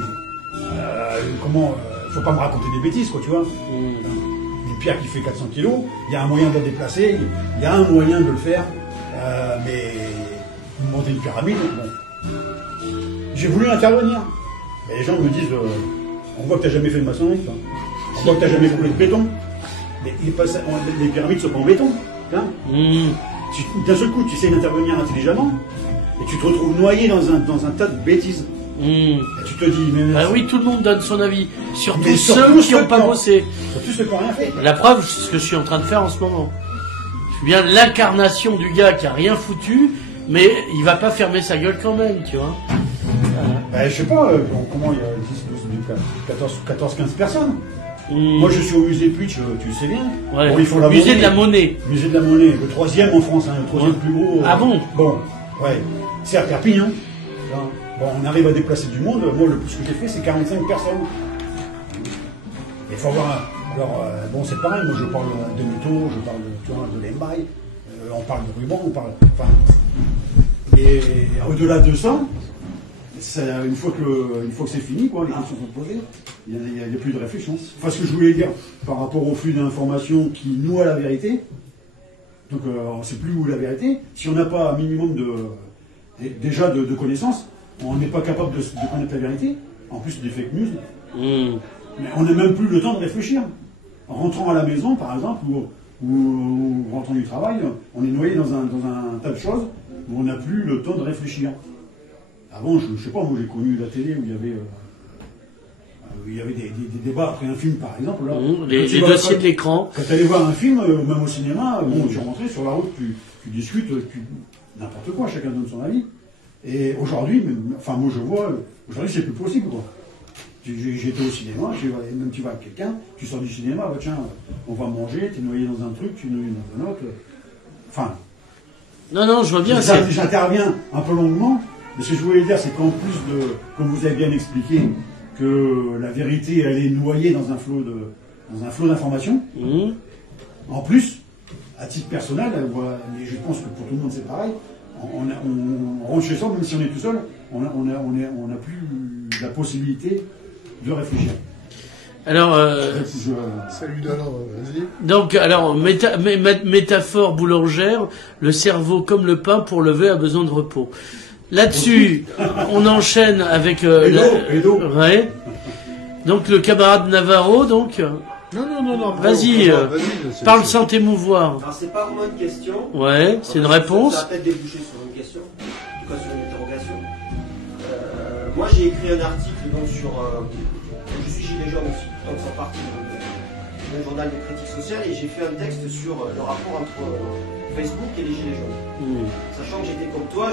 Faut pas me raconter des bêtises, quoi, tu vois. Une pierre qui fait 400 kilos, il y a un moyen de la déplacer, il y a un moyen de le faire, mais monter une pyramide, bon. J'ai voulu intervenir. Mais les gens me disent, on voit que tu n'as jamais fait de maçonnerie, toi. On voit que tu n'as jamais coulé de béton. Mais les pyramides ne sont pas en béton. Hein. D'un seul coup, tu essaies d'intervenir intelligemment, et tu te retrouves noyé dans un tas de bêtises. Et tu te dis, mais... Ah oui, tout le monde donne son avis. Surtout Mais ceux qui n'ont pas bossé. Surtout ceux qui n'ont rien fait. La preuve, c'est ce que je suis en train de faire en ce moment. Je suis bien l'incarnation du gars qui a rien foutu, mais il va pas fermer sa gueule quand même, tu vois. Je sais pas, comment il y a 14-15 personnes. Moi je suis au musée Puitch, tu le sais bien. Ouais. Bon, ils font la Musée monnaie. de la monnaie. Musée de la monnaie, le 3e en France, hein, le 3e plus gros. Ah bon? Bon, ouais. C'est à Perpignan. Bon, on arrive à déplacer du monde. Moi, le plus que j'ai fait, c'est 45 personnes. Il faut avoir. Alors, bon, c'est pareil. Moi, je parle de Mito, je parle de l'Embaï. on parle de ruban, on parle... Enfin, et au-delà de ça, une fois que c'est fini, quoi, les questions sont posées, il n'y a plus de réflexion. Enfin, ce que je voulais dire par rapport au flux d'informations qui noie la vérité, donc on ne sait plus où est la vérité, si on n'a pas un minimum déjà de connaissances, on n'est pas capable de connaître la vérité, en plus des fake news, mais on n'a même plus le temps de réfléchir. En rentrant à la maison, par exemple, ou en rentrant du travail, on est noyé dans un tas de choses où on n'a plus le temps de réfléchir. Avant, je ne sais pas, moi j'ai connu la télé où il y avait des débats après un film, par exemple. Là, les dossiers de l'écran. Quand tu allais voir un film, même au cinéma, bon, tu rentrais sur la route, tu discutes, n'importe quoi, chacun donne son avis. Et aujourd'hui, enfin moi je vois, aujourd'hui c'est plus possible, quoi. J'étais au cinéma, même tu vas avec quelqu'un, tu sors du cinéma, bah, tiens, on va manger, t'es noyé dans un truc, tu es noyé dans un autre. Enfin. Non, je vois bien. J'interviens un peu longuement, mais ce que je voulais dire, c'est qu'en plus de, comme vous avez bien expliqué, que la vérité, elle est noyée dans un flot d'informations. En plus, à titre personnel, et je pense que pour tout le monde c'est pareil, on rentre chez soi, même si on est tout seul, on n'a plus la possibilité de réfléchir. Alors, Salut Alain, vas-y. Donc, alors, métaphore boulangère, le cerveau comme le pain pour lever a besoin de repos. Là-dessus, on enchaîne avec Edo. Ouais. Donc le camarade Navarro, donc. Non. Vas-y, parle sans t'émouvoir. Alors c'est pas vraiment une question. Ouais, c'est une réponse. Ça va peut-être déboucher sur une question, en tout cas sur une interrogation. Moi j'ai écrit un article donc sur... je suis gilet jaune aussi, donc ça partie d'un journal de critique sociale, et j'ai fait un texte sur le rapport entre Facebook et les gilets jaunes. Sachant que j'étais comme toi,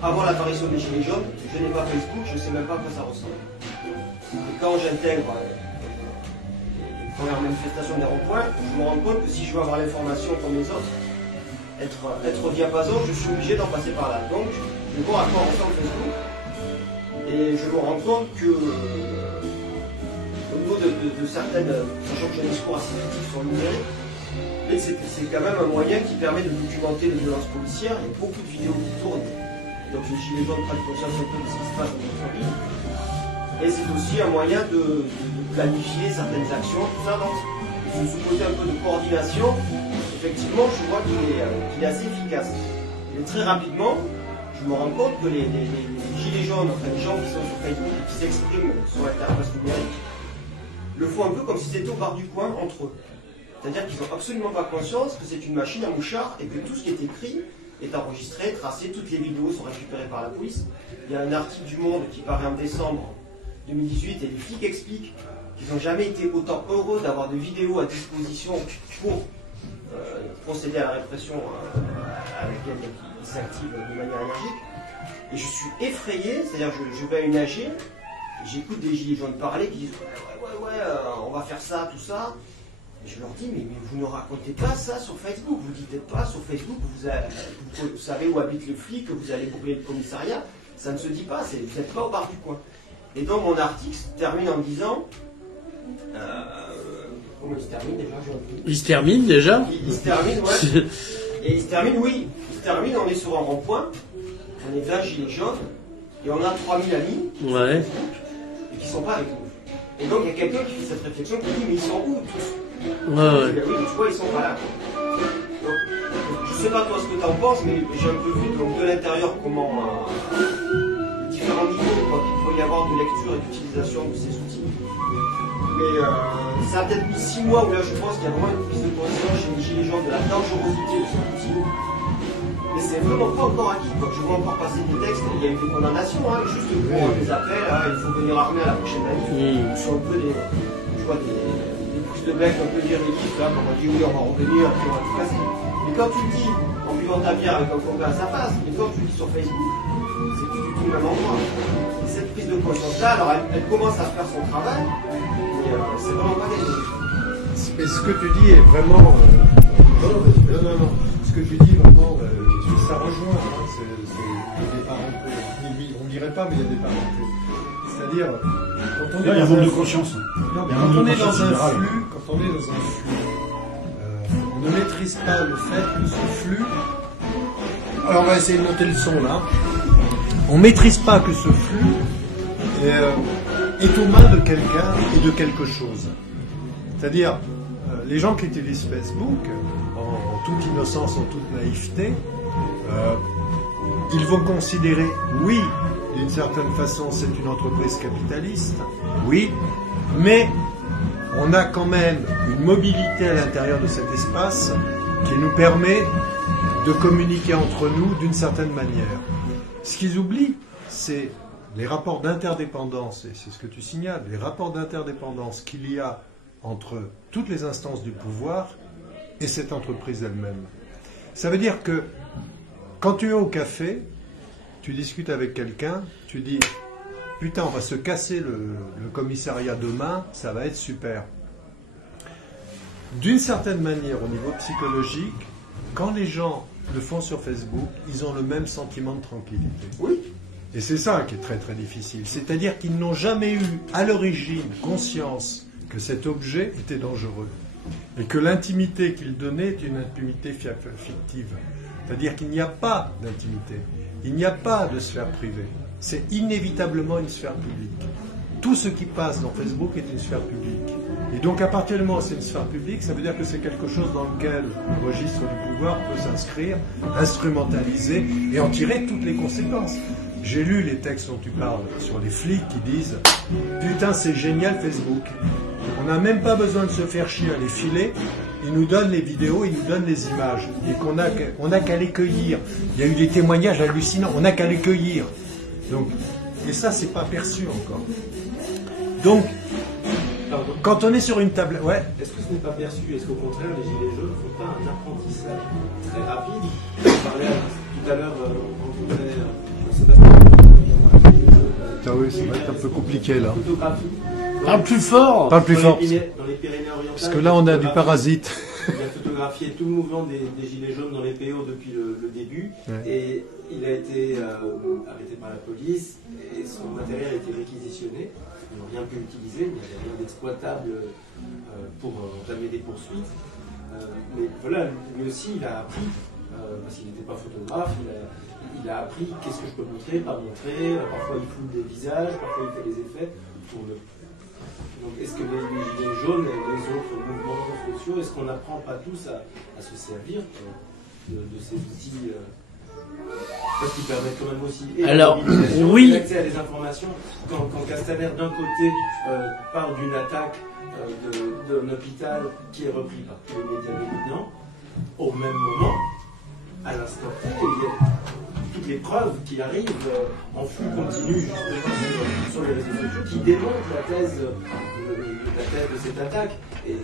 avant l'apparition des gilets jaunes, je n'ai pas Facebook, je ne sais même pas à quoi ça ressemble. Et quand j'intègre les premières manifestations des ronds-points, je me rends compte que si je veux avoir l'information comme les autres, être au diapason, je suis obligé d'en passer par là. Donc, je vois à quoi ressemble Facebook, et je me rends compte que au niveau de certaines, sachant que j'ai un discours assez critique sur le numérique, mais c'est quand même un moyen qui permet de documenter les violences policières. Il y a beaucoup de vidéos qui tournent. Donc les gilets jaunes prennent conscience un peu de ce qui se passe dans notre vie. Et c'est aussi un moyen de planifier certaines actions, tout ça. Donc ce côté un peu de coordination, effectivement, je vois qu'il est assez efficace. Et très rapidement, je me rends compte que les gilets jaunes, enfin les gens qui sont sur Facebook et qui s'expriment sur l'interface numérique, le font un peu comme si c'était au bar du coin entre eux. C'est-à-dire qu'ils n'ont absolument pas conscience que c'est une machine à mouchard et que tout ce qui est écrit est enregistré, tracé, toutes les vidéos sont récupérées par la police. Il y a un article du Monde qui paraît en décembre 2018 et les flics expliquent qu'ils n'ont jamais été autant heureux d'avoir des vidéos à disposition pour procéder à la répression avec laquelle ils s'activent de manière énergique. Et je suis effrayé, c'est-à-dire je vais à une AG, j'écoute des gilets jaunes parler qui disent ouais, on va faire ça, tout ça. Et je leur dis, mais vous ne racontez pas ça sur Facebook. Vous ne dites pas sur Facebook que vous savez où habite le flic, que vous allez brûler le commissariat. Ça ne se dit pas, vous n'êtes pas au bar du coin. Et donc mon article se termine en disant... comment il se termine déjà? Il se termine déjà? Il se termine, ouais. Et il se termine, oui. Il se termine, on est sur un rond-point, on est 20 gilets jaunes, et on a 3000 amis Ouais. et qui ne sont pas avec nous. Et donc il y a quelqu'un qui fait cette réflexion qui dit, mais ils sont où tous? Ouais. Oui, mais tu vois, ils sont pas là. Donc, je sais pas toi ce que tu en penses, mais j'ai un peu vu donc, de l'intérieur comment différents niveaux qu'il peut y avoir de lecture et d'utilisation de ces outils. Mais ça a peut-être mis 6 mois où là je pense qu'il y a vraiment une prise de conscience chez les gilets jaunes de la dangerosité de ces outils. Mais c'est vraiment pas encore acquis. Donc, je vois encore passer des textes, il y a eu des condamnations, hein, juste pour des appels, hein, il faut venir armer à la prochaine manif. Sur un peu des, je vois des prises de bec un peu virilistes, là, quand on dit oui, on va revenir, puis on va tout casser. Mais quand tu le dis en buvant ta bière avec un copain à sa face, et quand tu le dis sur Facebook, c'est plus du tout le même endroit. Et cette prise de conscience-là, alors elle commence à faire son travail, mais c'est vraiment pas gagné. Mais ce que tu dis est vraiment... Non. Ce que tu dis vraiment, ça rejoint. Hein, c'est des parentés. On ne dirait pas, mais il y a des parentés. C'est-à-dire, quand on est Là, il y a un manque de conscience. quand on est dans un flux, on ne maîtrise pas le fait que ce flux... Alors on va essayer de monter le son là. On ne maîtrise pas que ce flux est aux mains de quelqu'un et de quelque chose. C'est-à-dire, les gens qui utilisent Facebook, en toute innocence, en toute naïveté, ils vont considérer, oui, d'une certaine façon, c'est une entreprise capitaliste, oui, mais on a quand même une mobilité à l'intérieur de cet espace qui nous permet de communiquer entre nous d'une certaine manière. Ce qu'ils oublient, c'est les rapports d'interdépendance, et c'est ce que tu signales, les rapports d'interdépendance qu'il y a entre toutes les instances du pouvoir et cette entreprise elle-même. Ça veut dire que quand tu es au café, tu discutes avec quelqu'un, tu dis « Putain, on va se casser le commissariat demain, ça va être super ». D'une certaine manière, au niveau psychologique, quand les gens le font sur Facebook, ils ont le même sentiment de tranquillité. Oui. Et c'est ça qui est très très difficile. C'est-à-dire qu'ils n'ont jamais eu à l'origine conscience que cet objet était dangereux. Et que l'intimité qu'il donnait est une intimité fictive. C'est-à-dire qu'il n'y a pas d'intimité. Il n'y a pas de sphère privée. C'est inévitablement une sphère publique. Tout ce qui passe dans Facebook est une sphère publique. Et donc à partir du moment où c'est une sphère publique, ça veut dire que c'est quelque chose dans lequel le registre du pouvoir peut s'inscrire, instrumentaliser et en tirer toutes les conséquences. J'ai lu les textes dont tu parles sur les flics qui disent « Putain, c'est génial Facebook. On n'a même pas besoin de se faire chier à les filer. Ils nous donnent les vidéos, ils nous donnent les images. Et qu'on a qu'à les cueillir. Il y a eu des témoignages hallucinants. On n'a qu'à les cueillir. » Donc, et ça, c'est pas perçu encore. Donc, quand on est sur une table... Ouais. Est-ce que ce n'est pas perçu? Est-ce qu'au contraire, les Gilets jaunes ne font pas un apprentissage très rapide? On parlait tout à l'heure, on rencontrait Sébastien. Oui, ça va être un peu compliqué là. Photographie. Parle plus fort. Parle plus fort. Dans les Pyrénées-Orientales. Parce que là, on a du parasite. Il a photographié tout le mouvement des Gilets jaunes dans les PO depuis le début. Ouais. Et il a été arrêté par la police et son matériel a été réquisitionné. Ils n'ont rien pu utiliser, il n'y avait rien d'exploitable pour entamer des poursuites. Mais voilà, lui aussi, il a appris, parce qu'il n'était pas photographe, il a appris qu'est-ce que je peux montrer, pas montrer. Parfois, il floue des visages, parfois, il fait des effets. Donc, est-ce que les Gilets jaunes et les autres mouvements sociaux, est-ce qu'on n'apprend pas tous à se servir de ces outils parce qu'ils permettent quand même aussi oui. l'accès à des informations. Quand Castaner d'un côté parle d'une attaque d'un hôpital qui est repris par tous les médias dominants, au même moment, à l'instant T, il y a toutes les preuves qui arrivent en flux continu justement sur les réseaux sociaux qui démontrent la thèse de cette attaque. Et 2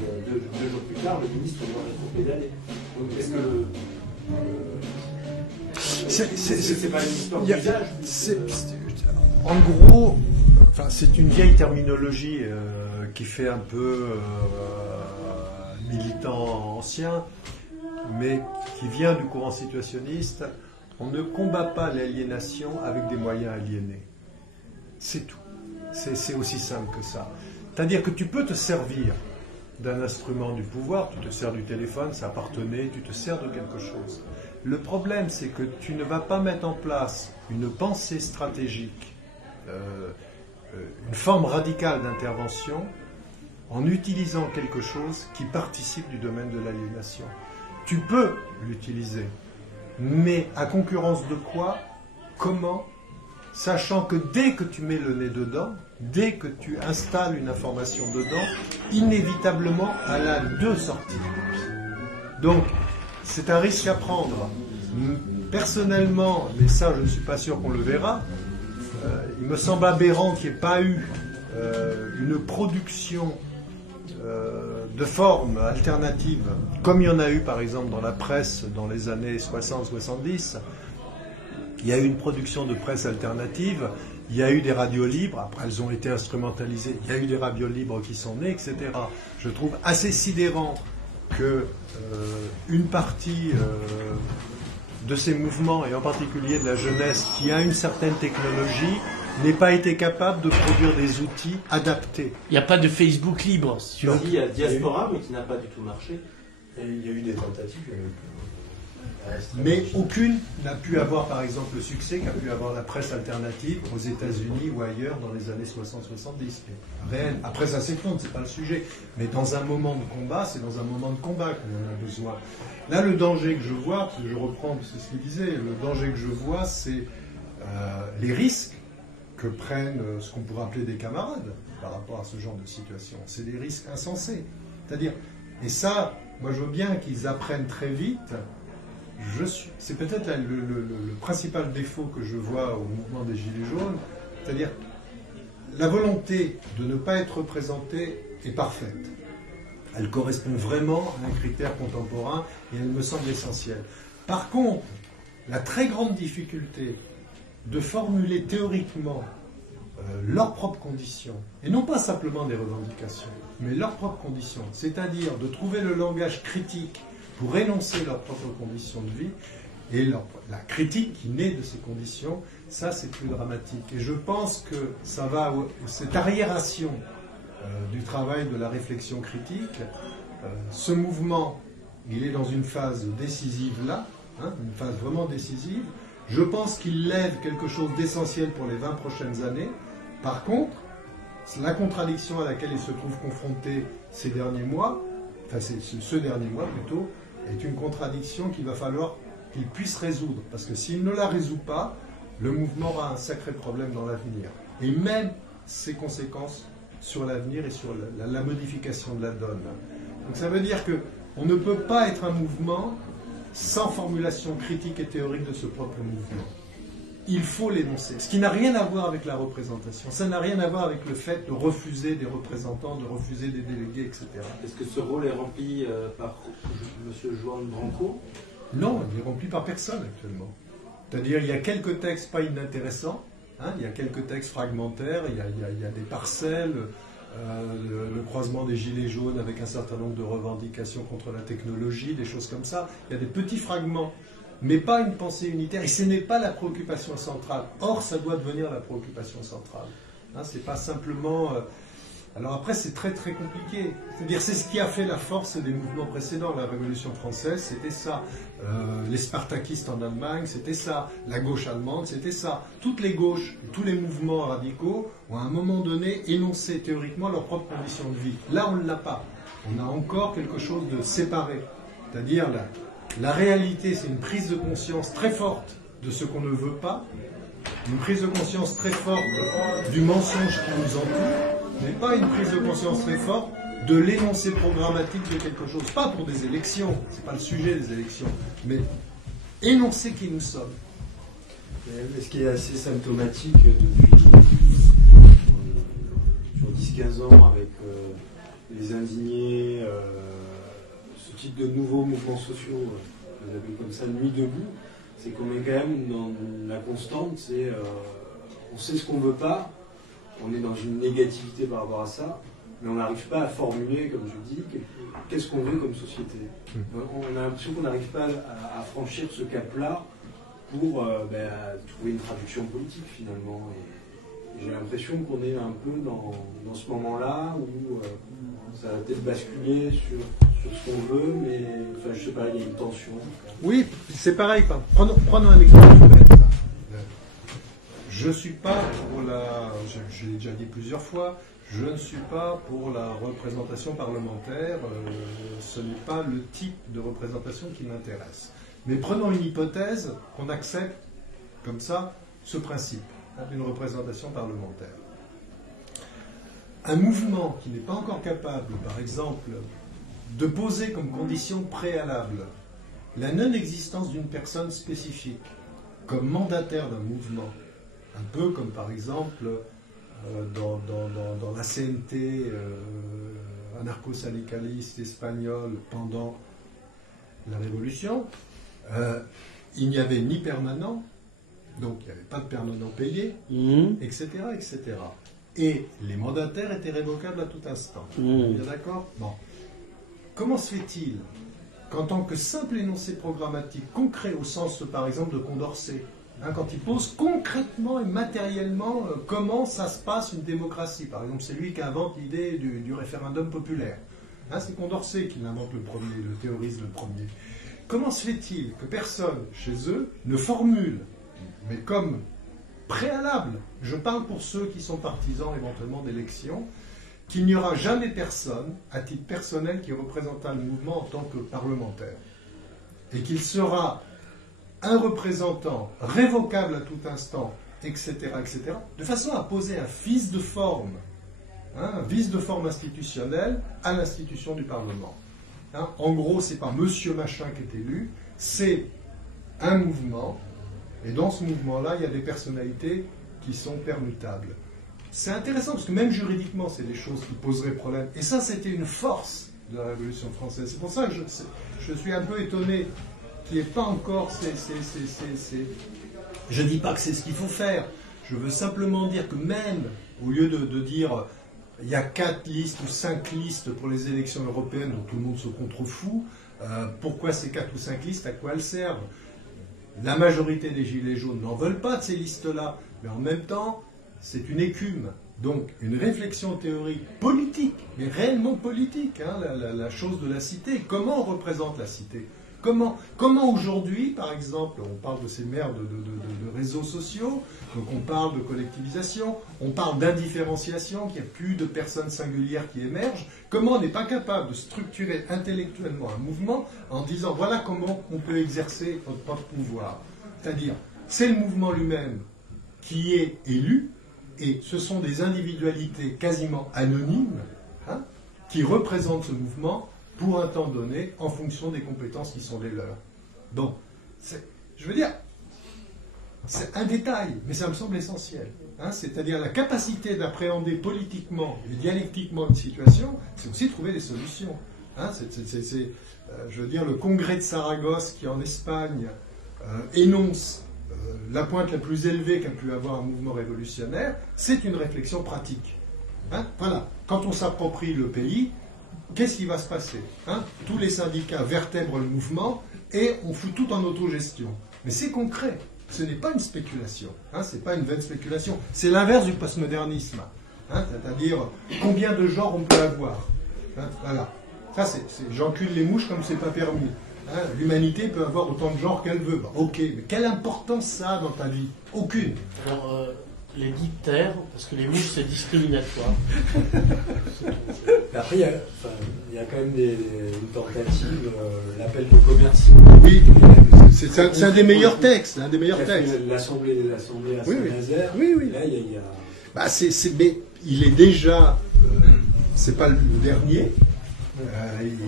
jours plus tard, le ministre doit rétropédaler. Donc est-ce que c'est pas une histoire d'usage. En gros, enfin, c'est une vieille terminologie qui fait un peu militant ancien, mais qui vient du courant situationniste. On ne combat pas l'aliénation avec des moyens aliénés. C'est tout. C'est aussi simple que ça. C'est-à-dire que tu peux te servir d'un instrument du pouvoir, tu te sers du téléphone, ça appartenait, tu te sers de quelque chose. Le problème, c'est que tu ne vas pas mettre en place une pensée stratégique, une forme radicale d'intervention, en utilisant quelque chose qui participe du domaine de l'aliénation. Tu peux l'utiliser, mais à concurrence de quoi? Comment? Sachant que dès que tu mets le nez dedans, dès que tu installes une information dedans, inévitablement, elle a 2 sorties. Donc, c'est un risque à prendre. Personnellement, mais ça je ne suis pas sûr qu'on le verra, il me semble aberrant qu'il n'y ait pas eu une production de forme alternative, comme il y en a eu par exemple dans la presse dans les années 60-70. Il y a eu une production de presse alternative, il y a eu des radios libres, après elles ont été instrumentalisées, il y a eu des radios libres qui sont nées, etc. Je trouve assez sidérant que une partie de ces mouvements, et en particulier de la jeunesse qui a une certaine technologie, n'ait pas été capable de produire des outils adaptés. Il n'y a pas de Facebook libre. Il y a Diaspora, mais qui n'a pas du tout marché. Et il y a eu des tentatives, mais aucune n'a pu avoir, par exemple, le succès qu'a pu avoir la presse alternative aux États-Unis ou ailleurs dans les années 60-70. Réel. Après, ça s'effondre, c'est pas le sujet. Mais dans un moment de combat, c'est dans un moment de combat qu'on en a besoin. Là, le danger que je vois, parce que je reprends ce qu'il disait, le danger que je vois, c'est les risques que prennent ce qu'on pourrait appeler des camarades par rapport à ce genre de situation. C'est des risques insensés. C'est-à-dire, et ça, moi je veux bien qu'ils apprennent très vite. C'est peut-être le principal défaut que je vois au mouvement des Gilets jaunes, c'est-à-dire la volonté de ne pas être représenté est parfaite. Elle correspond vraiment à un critère contemporain et elle me semble essentielle. Par contre, la très grande difficulté de formuler théoriquement leurs propres conditions, et non pas simplement des revendications, mais leurs propres conditions, c'est-à-dire de trouver le langage critique pour énoncer leurs propres conditions de vie, et la critique qui naît de ces conditions, ça c'est plus dramatique. Et je pense que ça va, cette arriération du travail de la réflexion critique, ce mouvement, il est dans une phase décisive là, une phase vraiment décisive. Je pense qu'il lève quelque chose d'essentiel pour les 20 prochaines années. Par contre, la contradiction à laquelle il se trouve confronté ces derniers mois, enfin ce dernier mois plutôt, est une contradiction qu'il va falloir qu'il puisse résoudre. Parce que s'il ne la résout pas, le mouvement aura un sacré problème dans l'avenir. Et même ses conséquences sur l'avenir et sur la modification de la donne. Donc ça veut dire qu'on ne peut pas être un mouvement sans formulation critique et théorique de ce propre mouvement. Il faut l'énoncer. Ce qui n'a rien à voir avec la représentation. Ça n'a rien à voir avec le fait de refuser des représentants, de refuser des délégués, etc. Est-ce que ce rôle est rempli par M. Juan Branco? Non, il est rempli par personne actuellement. C'est-à-dire, il y a quelques textes pas inintéressants, il y a quelques textes fragmentaires, il y a des parcelles, le croisement des gilets jaunes avec un certain nombre de revendications contre la technologie, des choses comme ça. Il y a des petits fragments, mais pas une pensée unitaire, et ce n'est pas la préoccupation centrale. Or, ça doit devenir la préoccupation centrale. C'est pas simplement... Alors après, c'est très très compliqué. C'est-à-dire, c'est ce qui a fait la force des mouvements précédents. La Révolution française, c'était ça. Les spartakistes en Allemagne, c'était ça. La gauche allemande, c'était ça. Toutes les gauches, tous les mouvements radicaux ont à un moment donné énoncé théoriquement leurs propres conditions de vie. Là, on ne l'a pas. On a encore quelque chose de séparé. C'est-à-dire, la réalité, c'est une prise de conscience très forte de ce qu'on ne veut pas, une prise de conscience très forte du mensonge qui nous entoure, mais pas une prise de conscience très forte de l'énoncé programmatique de quelque chose. Pas pour des élections, c'est pas le sujet des élections, mais énoncer qui nous sommes. Mais ce qui est assez symptomatique depuis sur 10-15 ans avec les indignés, ce type de nouveaux mouvements sociaux, on appelle comme ça Nuit debout, c'est qu'on est quand même dans la constante, c'est on sait ce qu'on veut pas, on est dans une négativité par rapport à ça, mais on n'arrive pas à formuler, comme je dis, qu'est-ce qu'on veut comme société. On a l'impression qu'on n'arrive pas à franchir ce cap-là pour trouver une traduction politique finalement. Et j'ai l'impression qu'on est un peu dans ce moment-là où ça va peut-être basculer sur ce qu'on veut, mais enfin, je sais pas, il y a une tension. Oui, c'est pareil. Prenons un exemple tout bête. Je ne suis pas pour je l'ai déjà dit plusieurs fois, je ne suis pas pour la représentation parlementaire, ce n'est pas le type de représentation qui m'intéresse. Mais prenons une hypothèse qu'on accepte comme ça, ce principe d'une représentation parlementaire. Un mouvement qui n'est pas encore capable, par exemple, de poser comme condition préalable la non-existence d'une personne spécifique comme mandataire d'un mouvement, un peu comme par exemple dans la CNT anarcho-syndicaliste espagnole pendant la Révolution, il n'y avait ni permanent, donc il n'y avait pas de permanent payé, etc., etc. Et les mandataires étaient révocables à tout instant. Vous êtes d'accord ? Bon. Comment se fait-il qu'en tant que simple énoncé programmatique concret au sens, par exemple, de Condorcet, quand il pose concrètement et matériellement comment ça se passe une démocratie. Par exemple, c'est lui qui invente l'idée du référendum populaire. Hein, c'est Condorcet qui l'invente le premier, le théorise le premier. Comment se fait-il que personne chez eux ne formule, mais comme préalable, je parle pour ceux qui sont partisans éventuellement d'élections, qu'il n'y aura jamais personne, à titre personnel, qui représentera le mouvement en tant que parlementaire. Et qu'il sera un représentant révocable à tout instant, etc., etc., de façon à poser un vice de forme, un vice de forme institutionnelle à l'institution du Parlement. Hein, en gros, c'est pas monsieur machin qui est élu, c'est un mouvement, et dans ce mouvement-là, il y a des personnalités qui sont permutables. C'est intéressant, parce que même juridiquement, c'est des choses qui poseraient problème. Et ça, c'était une force de la Révolution française. C'est pour ça que je suis un peu étonné qu'il n'y ait pas encore Je ne dis pas que c'est ce qu'il faut faire. Je veux simplement dire que même, au lieu de dire il y a 4 listes ou 5 listes pour les élections européennes dont tout le monde se contrefout, pourquoi ces 4 ou 5 listes, à quoi elles servent? La majorité des Gilets jaunes n'en veulent pas de ces listes-là, mais en même temps, c'est une écume. Donc, une réflexion théorique politique, mais réellement politique, hein, la chose de la cité. Comment on représente la cité? Comment aujourd'hui, par exemple, on parle de ces merdes de réseaux sociaux, donc on parle de collectivisation, on parle d'indifférenciation, qu'il n'y a plus de personnes singulières qui émergent. Comment on n'est pas capable de structurer intellectuellement un mouvement en disant voilà comment on peut exercer notre propre pouvoir? C'est-à-dire, c'est le mouvement lui-même qui est élu, et ce sont des individualités quasiment anonymes, hein, qui représentent ce mouvement pour un temps donné, en fonction des compétences qui sont les leurs. Bon, je veux dire, c'est un détail, mais ça me semble essentiel. Hein, c'est-à-dire la capacité d'appréhender politiquement et dialectiquement une situation, c'est aussi trouver des solutions. Hein, je veux dire, le congrès de Saragosse qui, en Espagne, énonce la pointe la plus élevée qu'a pu avoir un mouvement révolutionnaire, c'est une réflexion pratique. Hein, voilà, quand on s'approprie le pays, qu'est-ce qui va se passer, hein? Tous les syndicats vertèbrent le mouvement et on fout tout en autogestion. Mais c'est concret, ce n'est pas une spéculation, hein? Ce n'est pas une vaine spéculation, c'est l'inverse du postmodernisme, hein? C'est-à-dire combien de genres on peut avoir, hein? Voilà, ça c'est j'encule les mouches comme c'est pas permis, hein? L'humanité peut avoir autant de genres qu'elle veut, bah, ok, mais quelle importance ça a dans ta vie? Aucune. Alors, les dictères, parce que les mouches c'est discriminatoire. Après, il y a quand même une tentative, l'appel de commerce. Oui, c'est un des meilleurs textes. Un des meilleurs textes. L'Assemblée à Saint-Nazaire. Oui, oui. Là, il y a... Bah, mais il est déjà... c'est pas le dernier.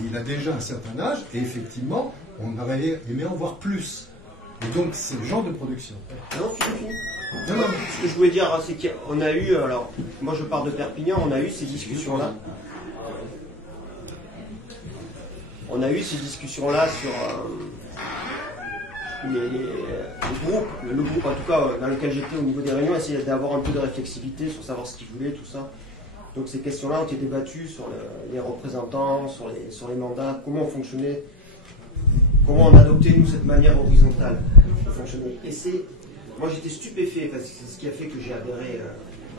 Il a déjà un certain âge. Et effectivement, on aurait aimé en voir plus. Et donc, c'est le genre de production. Non, fini. Non. Ce que je voulais dire, c'est qu'on a eu, alors, moi je pars de Perpignan, on a eu ces discussions-là. On a eu ces discussions-là sur les groupes, le groupe en tout cas dans lequel j'étais au niveau des réunions, essayait d'avoir un peu de réflexivité sur savoir ce qu'ils voulaient, tout ça. Donc ces questions-là ont été débattues sur les représentants, sur les mandats, comment on fonctionnait, comment on adoptait nous cette manière horizontale de fonctionner. Et moi j'étais stupéfait parce que c'est ce qui a fait que j'ai adhéré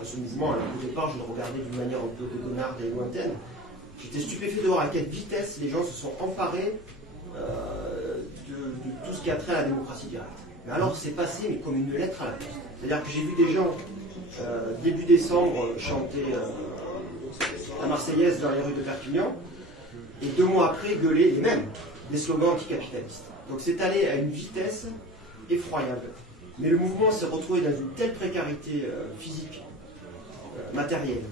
à ce mouvement. Alors, au départ je le regardais d'une manière un peu goguenarde et lointaine. J'étais stupéfait de voir à quelle vitesse les gens se sont emparés de tout ce qui a trait à la démocratie directe. Mais alors c'est passé mais comme une lettre à la poste. C'est-à-dire que j'ai vu des gens début décembre chanter la Marseillaise dans les rues de Perpignan et 2 mois après gueuler les mêmes des slogans anticapitalistes. Donc c'est allé à une vitesse effroyable. Mais le mouvement s'est retrouvé dans une telle précarité physique, matérielle,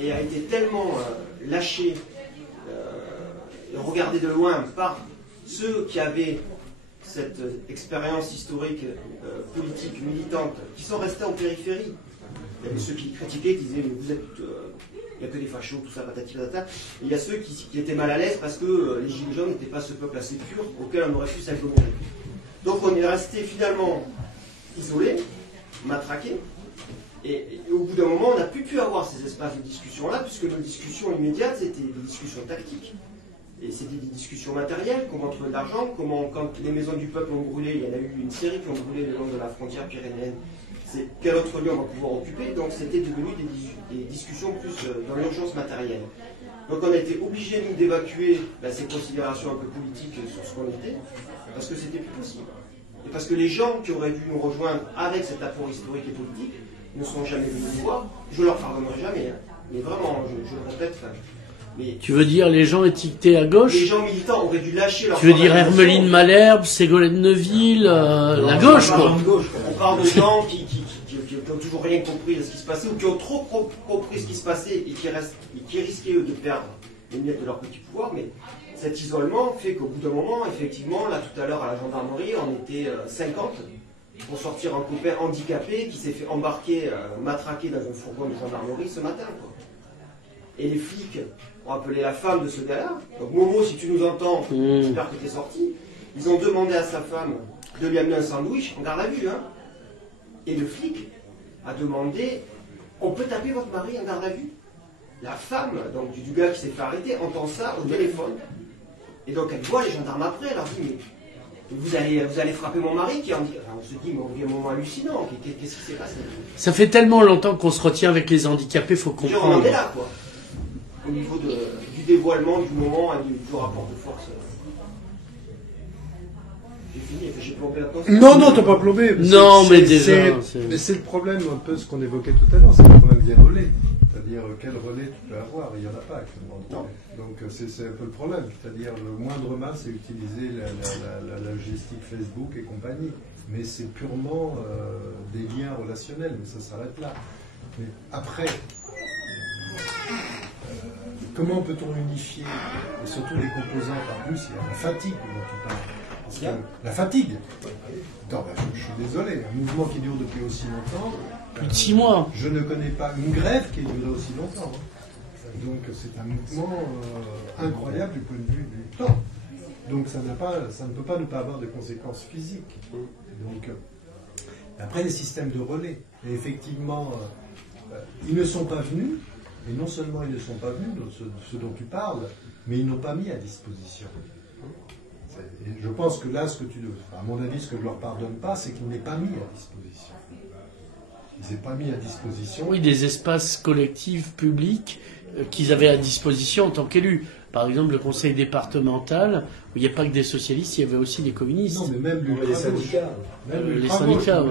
et a été tellement lâché et regardé de loin par ceux qui avaient cette expérience historique, politique, militante, qui sont restés en périphérie. Il y avait ceux qui critiquaient, qui disaient vous êtes, il n'y a que des fachos, tout ça, patati patata. Et il y a ceux qui étaient mal à l'aise parce que les Gilets jaunes n'étaient pas ce peuple assez pur auquel on aurait pu s'agglomérer. Donc on est resté finalement isolé, matraqué, et au bout d'un moment, on n'a plus pu avoir ces espaces de discussion-là, puisque nos discussions immédiates, c'était des discussions tactiques, et c'était des discussions matérielles, comment trouver de l'argent, comment, quand les maisons du peuple ont brûlé, il y en a eu une série qui ont brûlé le long de la frontière pyrénéenne, c'est quel autre lieu on va pouvoir occuper, donc c'était devenu des discussions plus dans l'urgence matérielle. Donc on a été obligés, nous, d'évacuer ces considérations un peu politiques sur ce qu'on était, parce que c'était plus possible. Et parce que les gens qui auraient dû nous rejoindre avec cet apport historique et politique ne sont jamais venus nous voir. Je leur pardonnerai jamais, hein. Mais vraiment, je le répète. Mais tu veux dire les gens étiquetés à gauche? Les gens militants auraient dû lâcher leur... Tu veux dire Hermeline Malherbe, Ségolène Neuville, la gauche, quoi. On parle de gens qui n'ont toujours rien compris de ce qui se passait, ou qui ont trop compris ce qui se passait et qui risquaient eux de perdre les miettes de leur petit pouvoir. Mais cet isolement fait qu'au bout d'un moment, effectivement, là tout à l'heure à la gendarmerie, on était 50 pour sortir un copain handicapé qui s'est fait embarquer, matraquer dans un fourgon de gendarmerie ce matin, quoi. Et les flics ont appelé la femme de ce gars-là. Donc Momo, si tu nous entends, j'espère que tu es sorti. Ils ont demandé à sa femme de lui amener un sandwich en garde à vue, hein. Et le flic a demandé, on peut taper votre mari en garde à vue? La femme, donc du gars qui s'est fait arrêter, entend ça au téléphone. Et donc elle voit les gendarmes après, elle leur dit, mais vous allez frapper mon mari qui en dit... Enfin, on se dit, mais on vit un moment hallucinant, qu'est-ce qui s'est passé? Ça fait tellement longtemps qu'on se retient avec les handicapés, faut comprendre. On en est là, quoi. Au niveau du dévoilement du moment et du rapport de force. J'ai fini, j'ai plombé la poste. Non, t'as pas plombé. Non, mais déjà... Mais c'est le problème, un peu ce qu'on évoquait tout à l'heure, c'est le problème des relais. C'est-à-dire, quel relais tu peux avoir? Il n'y en a pas actuellement. Donc, c'est un peu le problème. C'est-à-dire, le moindre mal, c'est utiliser la logistique Facebook et compagnie. Mais c'est purement des liens relationnels, mais ça s'arrête là. Mais après... comment peut-on unifier, et surtout les composantes? En plus, il y a la fatigue dont tu parles. Parce que la fatigue. Non, je suis désolé, un mouvement qui dure depuis aussi longtemps. Plus de 6 mois. Je ne connais pas une grève qui ait duré aussi longtemps. Donc c'est un mouvement incroyable du point de vue du temps. Donc ça ne peut pas ne pas avoir de conséquences physiques. Donc après les systèmes de relais, et effectivement, ils ne sont pas venus. Et non seulement ils ne sont pas venus, ce dont tu parles, mais ils n'ont pas mis à disposition. Et je pense que là, à mon avis, ce que je ne leur pardonne pas, c'est qu'ils n'aient pas mis à disposition. Ils n'aient pas mis à disposition. Oui, des espaces collectifs, publics, qu'ils avaient à disposition en tant qu'élus. Par exemple, le conseil départemental, où il n'y a pas que des socialistes, il y avait aussi des communistes. Non, mais même les syndicats.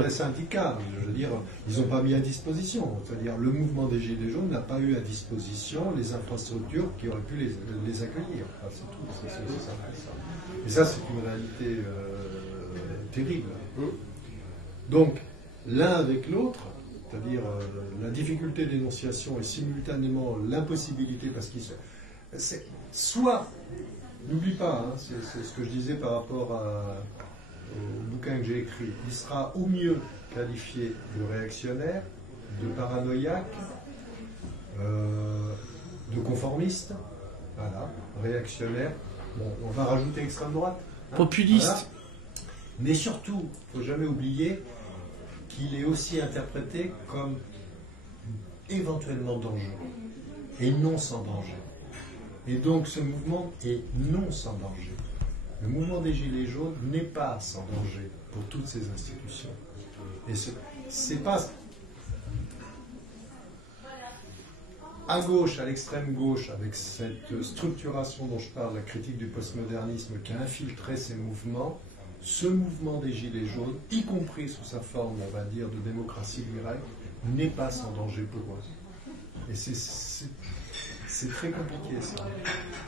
Les syndicats, je veux dire, ils n'ont pas mis à disposition. C'est-à-dire, le mouvement des Gilets jaunes n'a pas eu à disposition les infrastructures qui auraient pu les accueillir. Enfin, c'est tout. C'est ça. Et ça, c'est une réalité terrible. Donc, l'un avec l'autre, c'est-à-dire la difficulté d'énonciation et simultanément l'impossibilité, parce qu'ils c'est soit, n'oublie pas, hein, c'est ce que je disais par rapport au bouquin que j'ai écrit, il sera au mieux qualifié de réactionnaire, de paranoïaque, de conformiste, voilà, réactionnaire, bon, on va rajouter extrême droite. Hein, populiste. Voilà. Mais surtout, il ne faut jamais oublier qu'il est aussi interprété comme éventuellement dangereux, et non sans danger. Et donc ce mouvement est non sans danger. Le mouvement des Gilets jaunes n'est pas sans danger pour toutes ces institutions. Et c'est pas à gauche, à l'extrême gauche, avec cette structuration dont je parle, la critique du postmodernisme qui a infiltré ces mouvements, ce mouvement des Gilets jaunes, y compris sous sa forme, on va dire, de démocratie directe, n'est pas sans danger pour eux. Et c'est très compliqué, ça.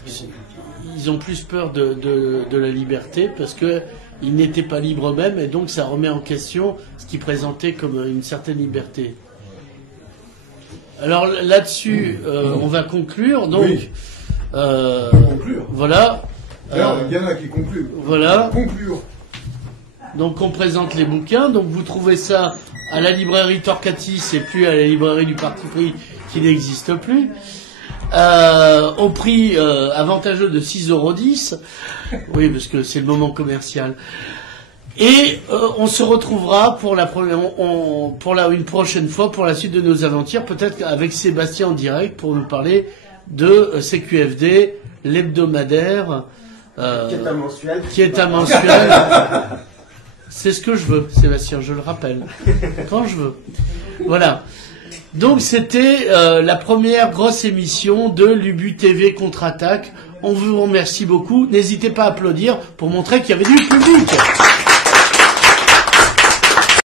Très compliqué. Ils ont plus peur de la liberté parce qu'ils n'étaient pas libres eux-mêmes et donc ça remet en question ce qu'ils présentaient comme une certaine liberté. Alors là-dessus, on va conclure. Donc, oui. Conclure. Voilà. Il y en a qui concluent. Voilà. Conclure. Donc on présente les bouquins. Donc vous trouvez ça à la librairie Torquatis et plus à la librairie du Parti pris qui n'existe plus. Au prix avantageux de 6,10 €. Oui, parce que c'est le moment commercial. Et on se retrouvera pour une prochaine fois pour la suite de nos aventures, peut-être avec Sébastien en direct pour nous parler de CQFD, l'hebdomadaire, qui est un mensuel. C'est ce que je veux, Sébastien, je le rappelle. Quand je veux. Voilà. Donc c'était la première grosse émission de l'Ubu TV Contre-Attaque. On vous remercie beaucoup. N'hésitez pas à applaudir pour montrer qu'il y avait du public.